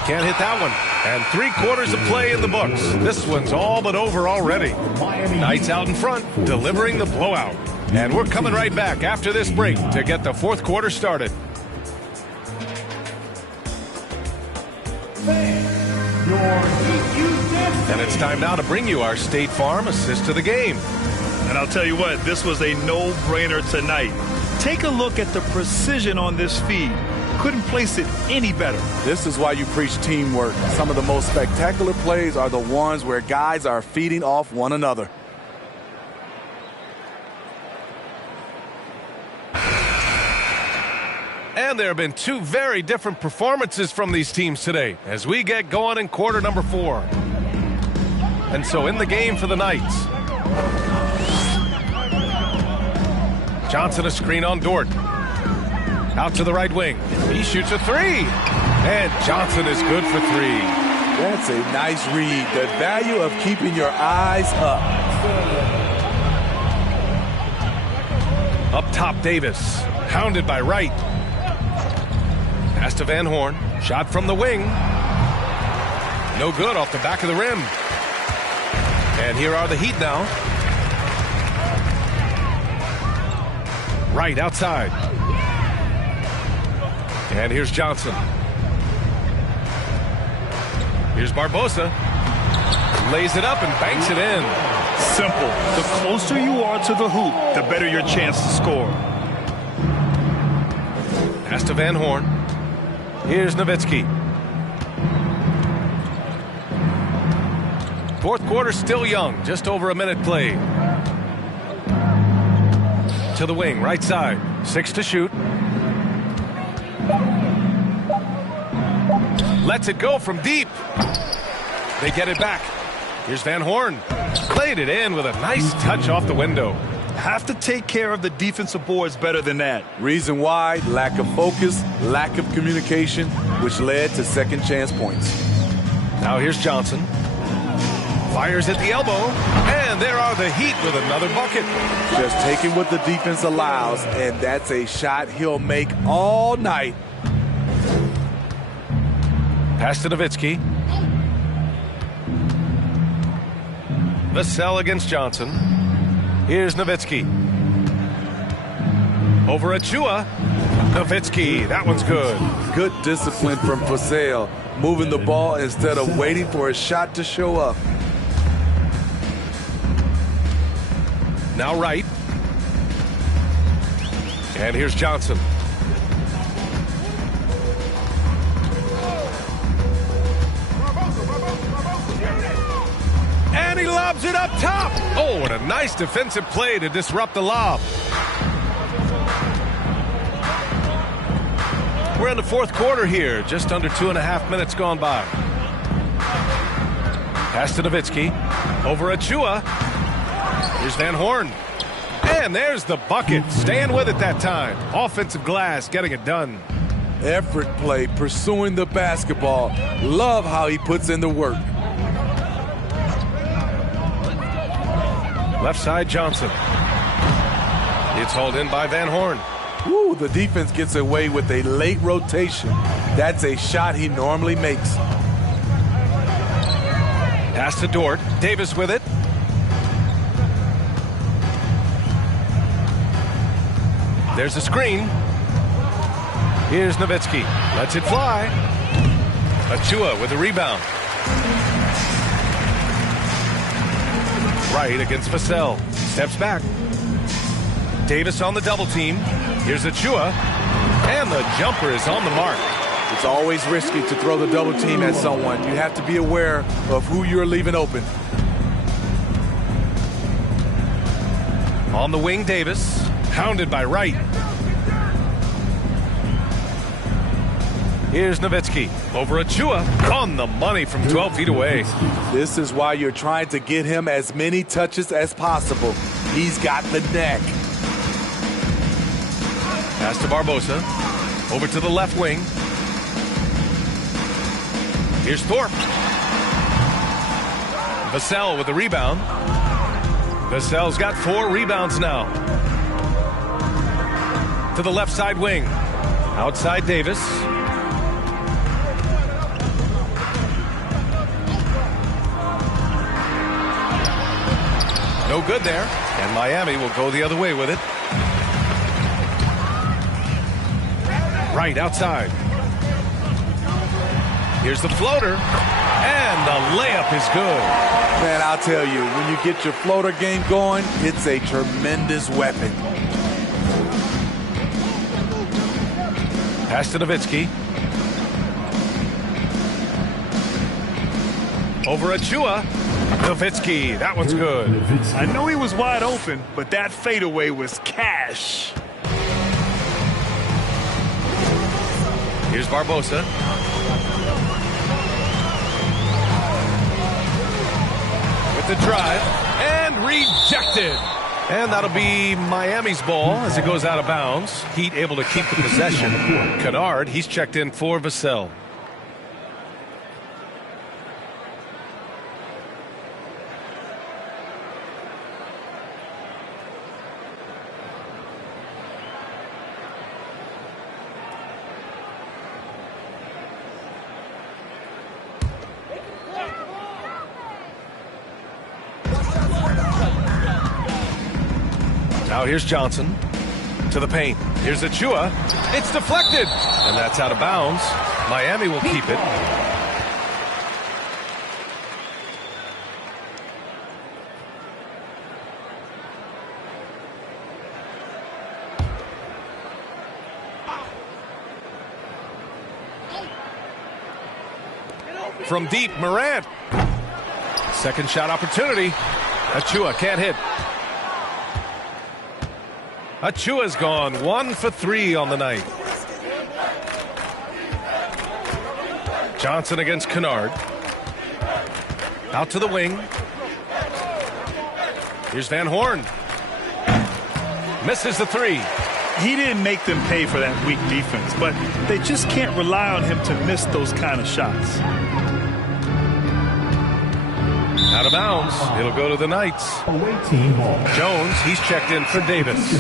Can't hit that one. And 3/4 of play in the books. This one's all but over already. Knights out in front, delivering the blowout. And we're coming right back after this break to get the fourth quarter started. And it's time now to bring you our State Farm assist to the game. And I'll tell you what, this was a no-brainer tonight. Take a look at the precision on this feed. Couldn't place it any better. This is why you preach teamwork. Some of the most spectacular plays are the ones where guys are feeding off one another. And there have been two very different performances from these teams today as we get going in quarter number 4. And so in the game for the Knights, Johnson a screen on Dort. Out to the right wing. He shoots a 3. And Johnson is good for 3. That's a nice read. The value of keeping your eyes up. Up top, Davis. Hounded by Wright. Pass to Van Horn. Shot from the wing. No good off the back of the rim. And here are the Heat now. Wright outside. And here's Johnson. Here's Barbosa. Lays it up and banks it in. Simple. The closer you are to the hoop, the better your chance to score. Pass to Van Horn. Here's Nowitzki. Fourth quarter still young. Just over a minute played. To the wing, right side. 6 to shoot. Lets it go from deep. They get it back. Here's Van Horn. Played it in with a nice touch off the window. Have to take care of the defensive boards better than that. Reason why: lack of focus, lack of communication, which led to second chance points. Now here's Johnson. Fires at the elbow. And there are the Heat with another bucket. Just taking what the defense allows, and that's a shot he'll make all night. Pass to Nowitzki. Vassell against Johnson. Here's Nowitzki. Over Achua. Nowitzki, that one's good. Good discipline from Vassell, moving the ball instead of waiting for a shot to show up. Now Wright. And here's Johnson. And he lobs it up top. Oh, and a nice defensive play to disrupt the lob. We're in the fourth quarter here. Just under 2.5 minutes gone by. Pass to Nowitzki. Over Achua. Here's Van Horn. And there's the bucket. Staying with it that time. Offensive glass, getting it done. Effort play, pursuing the basketball. Love how he puts in the work. Left side, Johnson. It's hauled in by Van Horn. Woo, the defense gets away with a late rotation. That's a shot he normally makes. Pass to Dort. Davis with it. There's a screen. Here's Nowitzki. Lets it fly. Achua with a rebound. Right against Vassell. Steps back. Davis on the double team. Here's Achua. And the jumper is on the mark. It's always risky to throw the double team at someone. You have to be aware of who you're leaving open. On the wing, Davis. Hounded by Wright. Here's Nowitzki. Over Achua. On the money from 12 feet away. This is why you're trying to get him as many touches as possible. He's got the neck. Pass to Barbosa. Over to the left wing. Here's Thorpe. Vassell with the rebound. Vassell's got 4 rebounds now. To the left side wing. Outside Davis. No good there. And Miami will go the other way with it. Right outside. Here's the floater. And the layup is good. Man, I'll tell you, when you get your floater game going, it's a tremendous weapon. Pass to Nowitzki. Over Achua. Nowitzki, that one's good. I know he was wide open, but that fadeaway was cash. Here's Barbosa. With the drive, and rejected. And that'll be Miami's ball as it goes out of bounds. Heat able to keep the possession. Kennard, he's checked in for Vassell. Now here's Johnson to the paint. Here's Achua. It's deflected. And that's out of bounds. Miami will keep it. From deep, Morant. Second shot opportunity. Achua can't hit. Achua's gone 1 for 3 on the night. Johnson against Kennard. Out to the wing. Here's Van Horn. Misses the 3. He didn't make them pay for that weak defense, but they just can't rely on him to miss those kind of shots. Out of bounds. It'll go to the Knights. Jones, he's checked in for Davis.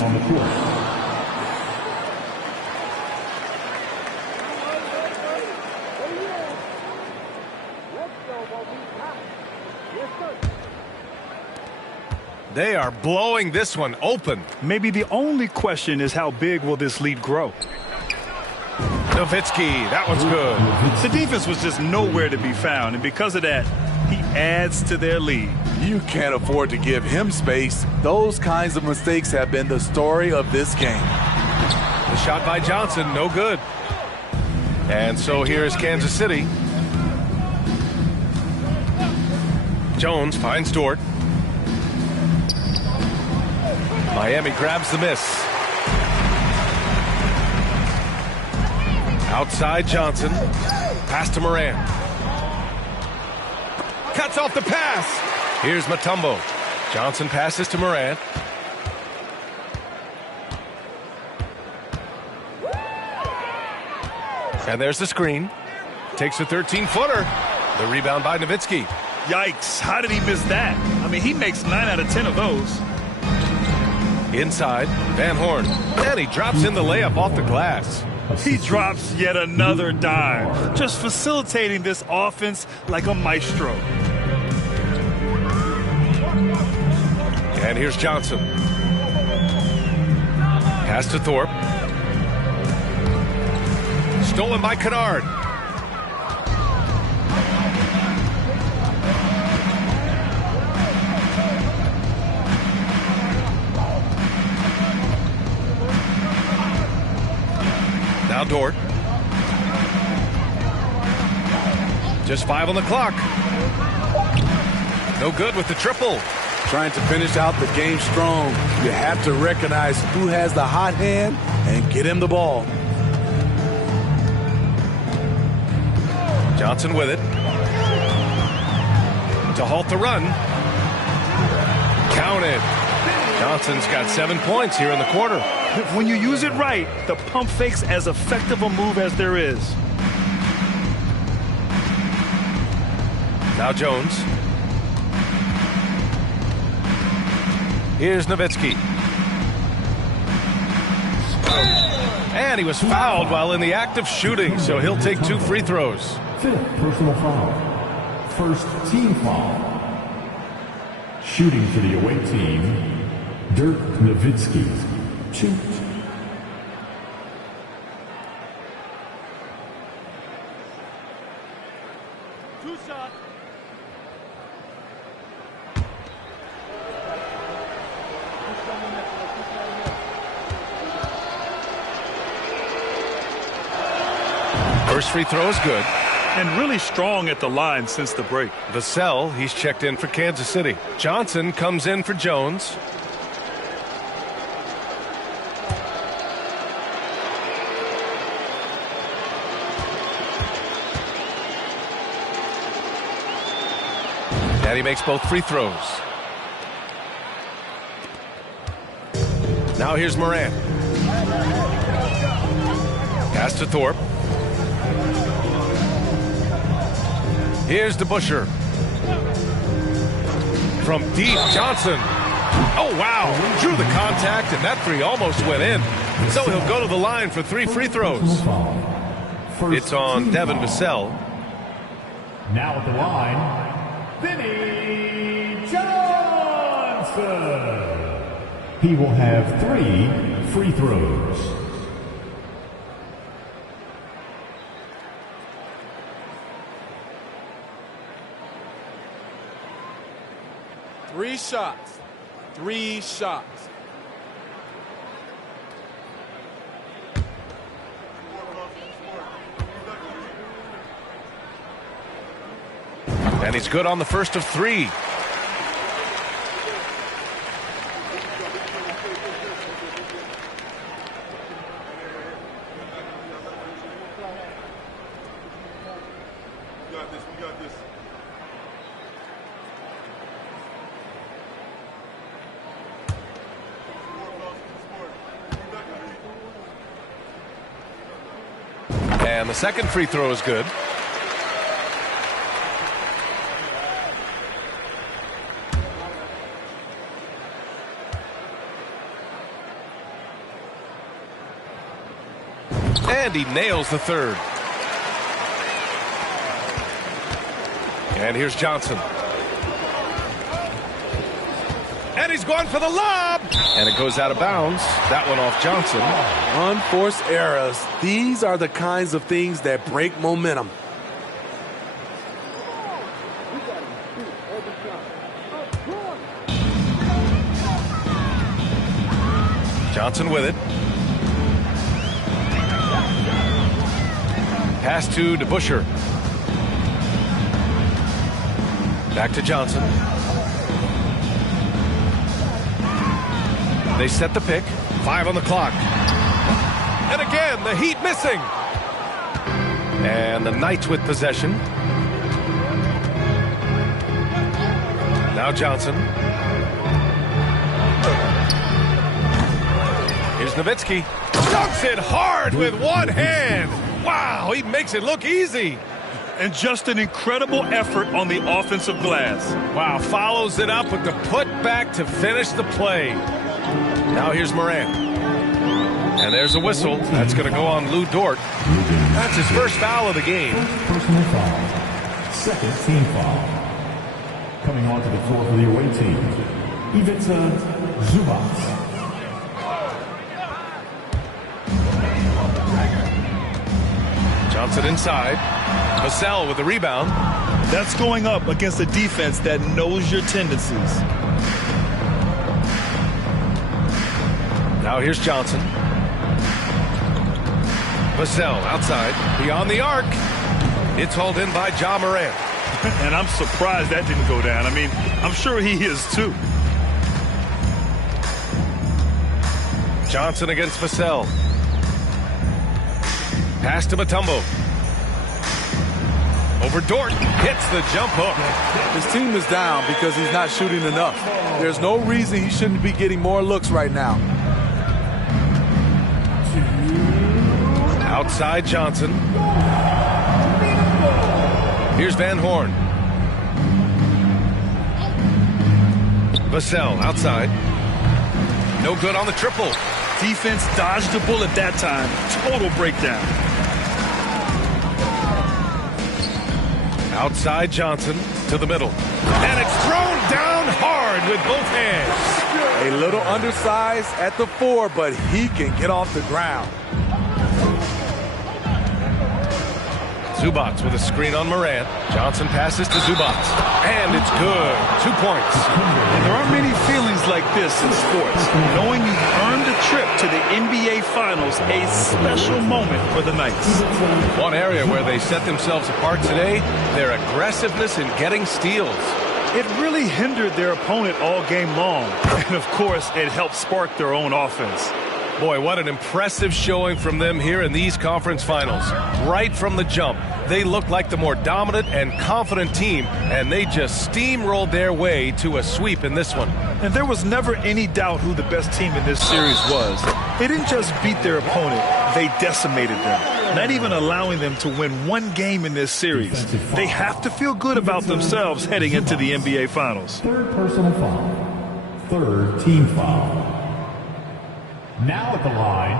They are blowing this one open. Maybe the only question is how big will this lead grow? Nowitzki, that one's good. The defense was just nowhere to be found, and because of that, he adds to their lead. You can't afford to give him space. Those kinds of mistakes have been the story of this game. The shot by Johnson, no good. And so here's Kansas City. Jones finds Dort. Miami grabs the miss. Outside Johnson. Pass to Morant. Cuts off the pass. Here's Mutombo. Johnson passes to Morant. And there's the screen. Takes a 13-footer. The rebound by Nowitzki. Yikes, how did he miss that? I mean, he makes 9 out of 10 of those. Inside, Van Horn. And he drops in the layup off the glass. He drops yet another dime, just facilitating this offense like a maestro. And here's Johnson. Pass to Thorpe. Stolen by Kennard. Now Dort. Just 5 on the clock. No good with the triple. Trying to finish out the game strong. You have to recognize who has the hot hand and get him the ball. Johnson with it. To halt the run. Counted. Johnson's got 7 points here in the quarter. When you use it right, the pump fake's as effective a move as there is. Now Jones. Here's Nowitzki. And he was fouled while in the act of shooting, so he'll take 2 free throws. 5th personal foul. First team foul. Shooting for the away team, Dirk Nowitzki. 2. Shot. First free throw is good. And really strong at the line since the break. Vassell, he's checked in for Kansas City. Johnson comes in for Jones. And he makes both free throws. Now here's Morant. Pass to Thorpe. Here's DeBusschere. From deep, Johnson. Oh, wow. Drew the contact, and that three almost went in. So he'll go to the line for 3 free throws. It's on Devin Vassell. Now at the line, Vinny Johnson. He will have 3 free throws. Three shots. 3 shots. And he's good on the first of 3. We got this. And the second free throw is good. And he nails the third. And here's Johnson. And he's going for the lob. And it goes out of bounds. That one off Johnson. Unforced errors. These are the kinds of things that break momentum. Johnson with it. Pass to DeBusschere. Back to Johnson. They set the pick. 5 on the clock. And again, the Heat missing. And the Knights with possession. Now Johnson. Here's Nowitzki. Dunks it hard with one hand. Wow, he makes it look easy. And just an incredible effort on the offensive glass. Wow, follows it up with the putback to finish the play. Now here's Morant. And there's a whistle. That's going to go on Lou Dort. That's his first foul of the game. Personal foul. Second team foul. Coming onto the floor for the away team, Ivica Zubac. Johnson inside. Vassell with the rebound. That's going up against a defense that knows your tendencies. Now here's Johnson. Vassell outside. Beyond the arc. It's hauled in by Ja Morant. And I'm surprised that didn't go down. I mean, I'm sure he is too. Johnson against Vassell. Pass to Mutombo. Over Dort. Hits the jump hook. His team is down because he's not shooting enough. There's no reason he shouldn't be getting more looks right now. Outside Johnson. Here's Van Horn. Vassell outside. No good on the triple. Defense dodged the bullet that time. Total breakdown. Outside Johnson to the middle. And it's thrown down hard with both hands. A little undersized at the 4, but he can get off the ground. Zubats with a screen on Morant. Johnson passes to Zubats. And it's good. 2 points. And there aren't many feelings like this in sports. Knowing you've earned a trip to the NBA Finals, a special moment for the Knights. One area where they set themselves apart today, their aggressiveness in getting steals. It really hindered their opponent all game long. And, of course, it helped spark their own offense. Boy, what an impressive showing from them here in these conference finals. Right from the jump, they looked like the more dominant and confident team, and they just steamrolled their way to a sweep in this one. And there was never any doubt who the best team in this series was. They didn't just beat their opponent, they decimated them, not even allowing them to win one game in this series. They have to feel good about themselves heading into the NBA Finals. Third personal foul. Third team foul. Now at the line,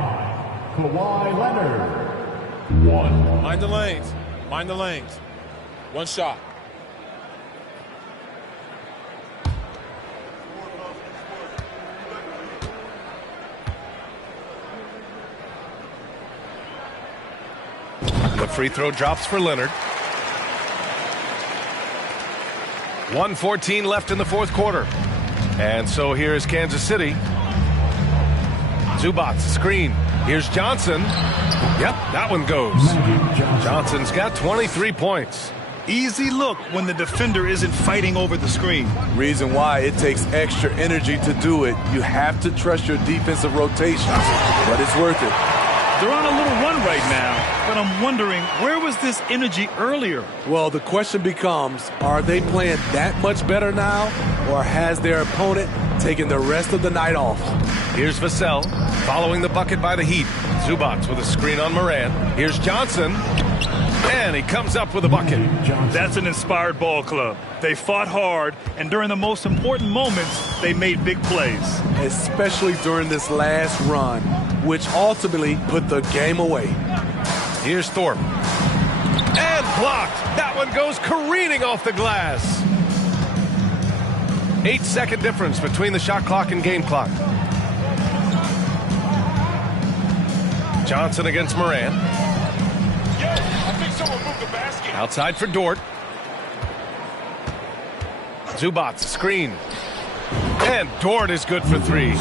Kawhi Leonard. 1. Mind the lanes. Mind the lanes. One shot. The free throw drops for Leonard. 1:14 left in the fourth quarter. And so here's Kansas City. Zubats screen. Here's Johnson. Yep, that one goes. Johnson's got 23 points. Easy look when the defender isn't fighting over the screen. Reason why it takes extra energy to do it. You have to trust your defensive rotations, but it's worth it. They're on a little run right now, but I'm wondering, where was this energy earlier? Well, the question becomes, are they playing that much better now, or has their opponent taken the rest of the night off? Here's Vassell following the bucket by the Heat. Zubats with a screen on Morant. Here's Johnson. And he comes up with a bucket. That's an inspired ball club. They fought hard, and during the most important moments, they made big plays. Especially during this last run, which ultimately put the game away. Here's Thorpe. And blocked. That one goes careening off the glass. 8-second difference between the shot clock and game clock. Johnson against Morant. Outside for Dort. Zubats screen. And Dort is good for 3.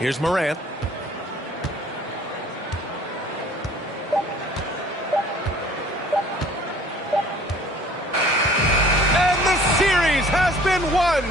Here's Morant. And the series has been won.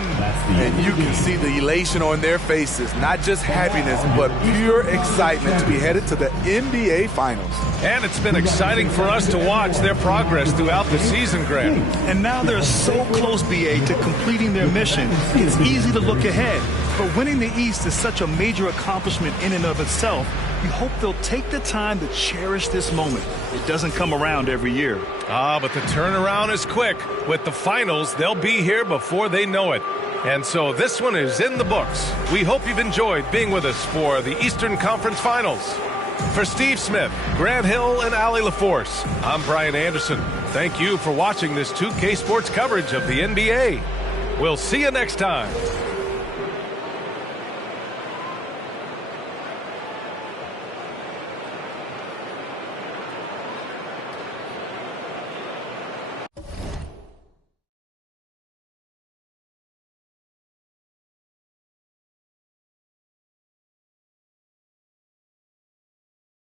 And you can see the elation on their faces, not just happiness, but pure excitement to be headed to the NBA Finals. And it's been exciting for us to watch their progress throughout the season, Grant. And now they're so close, BA, to completing their mission. It's easy to look ahead. But winning the East is such a major accomplishment in and of itself. We hope they'll take the time to cherish this moment. It doesn't come around every year. But the turnaround is quick. With the finals, they'll be here before they know it. And so this one is in the books. We hope you've enjoyed being with us for the Eastern Conference Finals. For Steve Smith, Grant Hill, and Allie LaForce, I'm Brian Anderson. Thank you for watching this 2K Sports coverage of the NBA. We'll see you next time.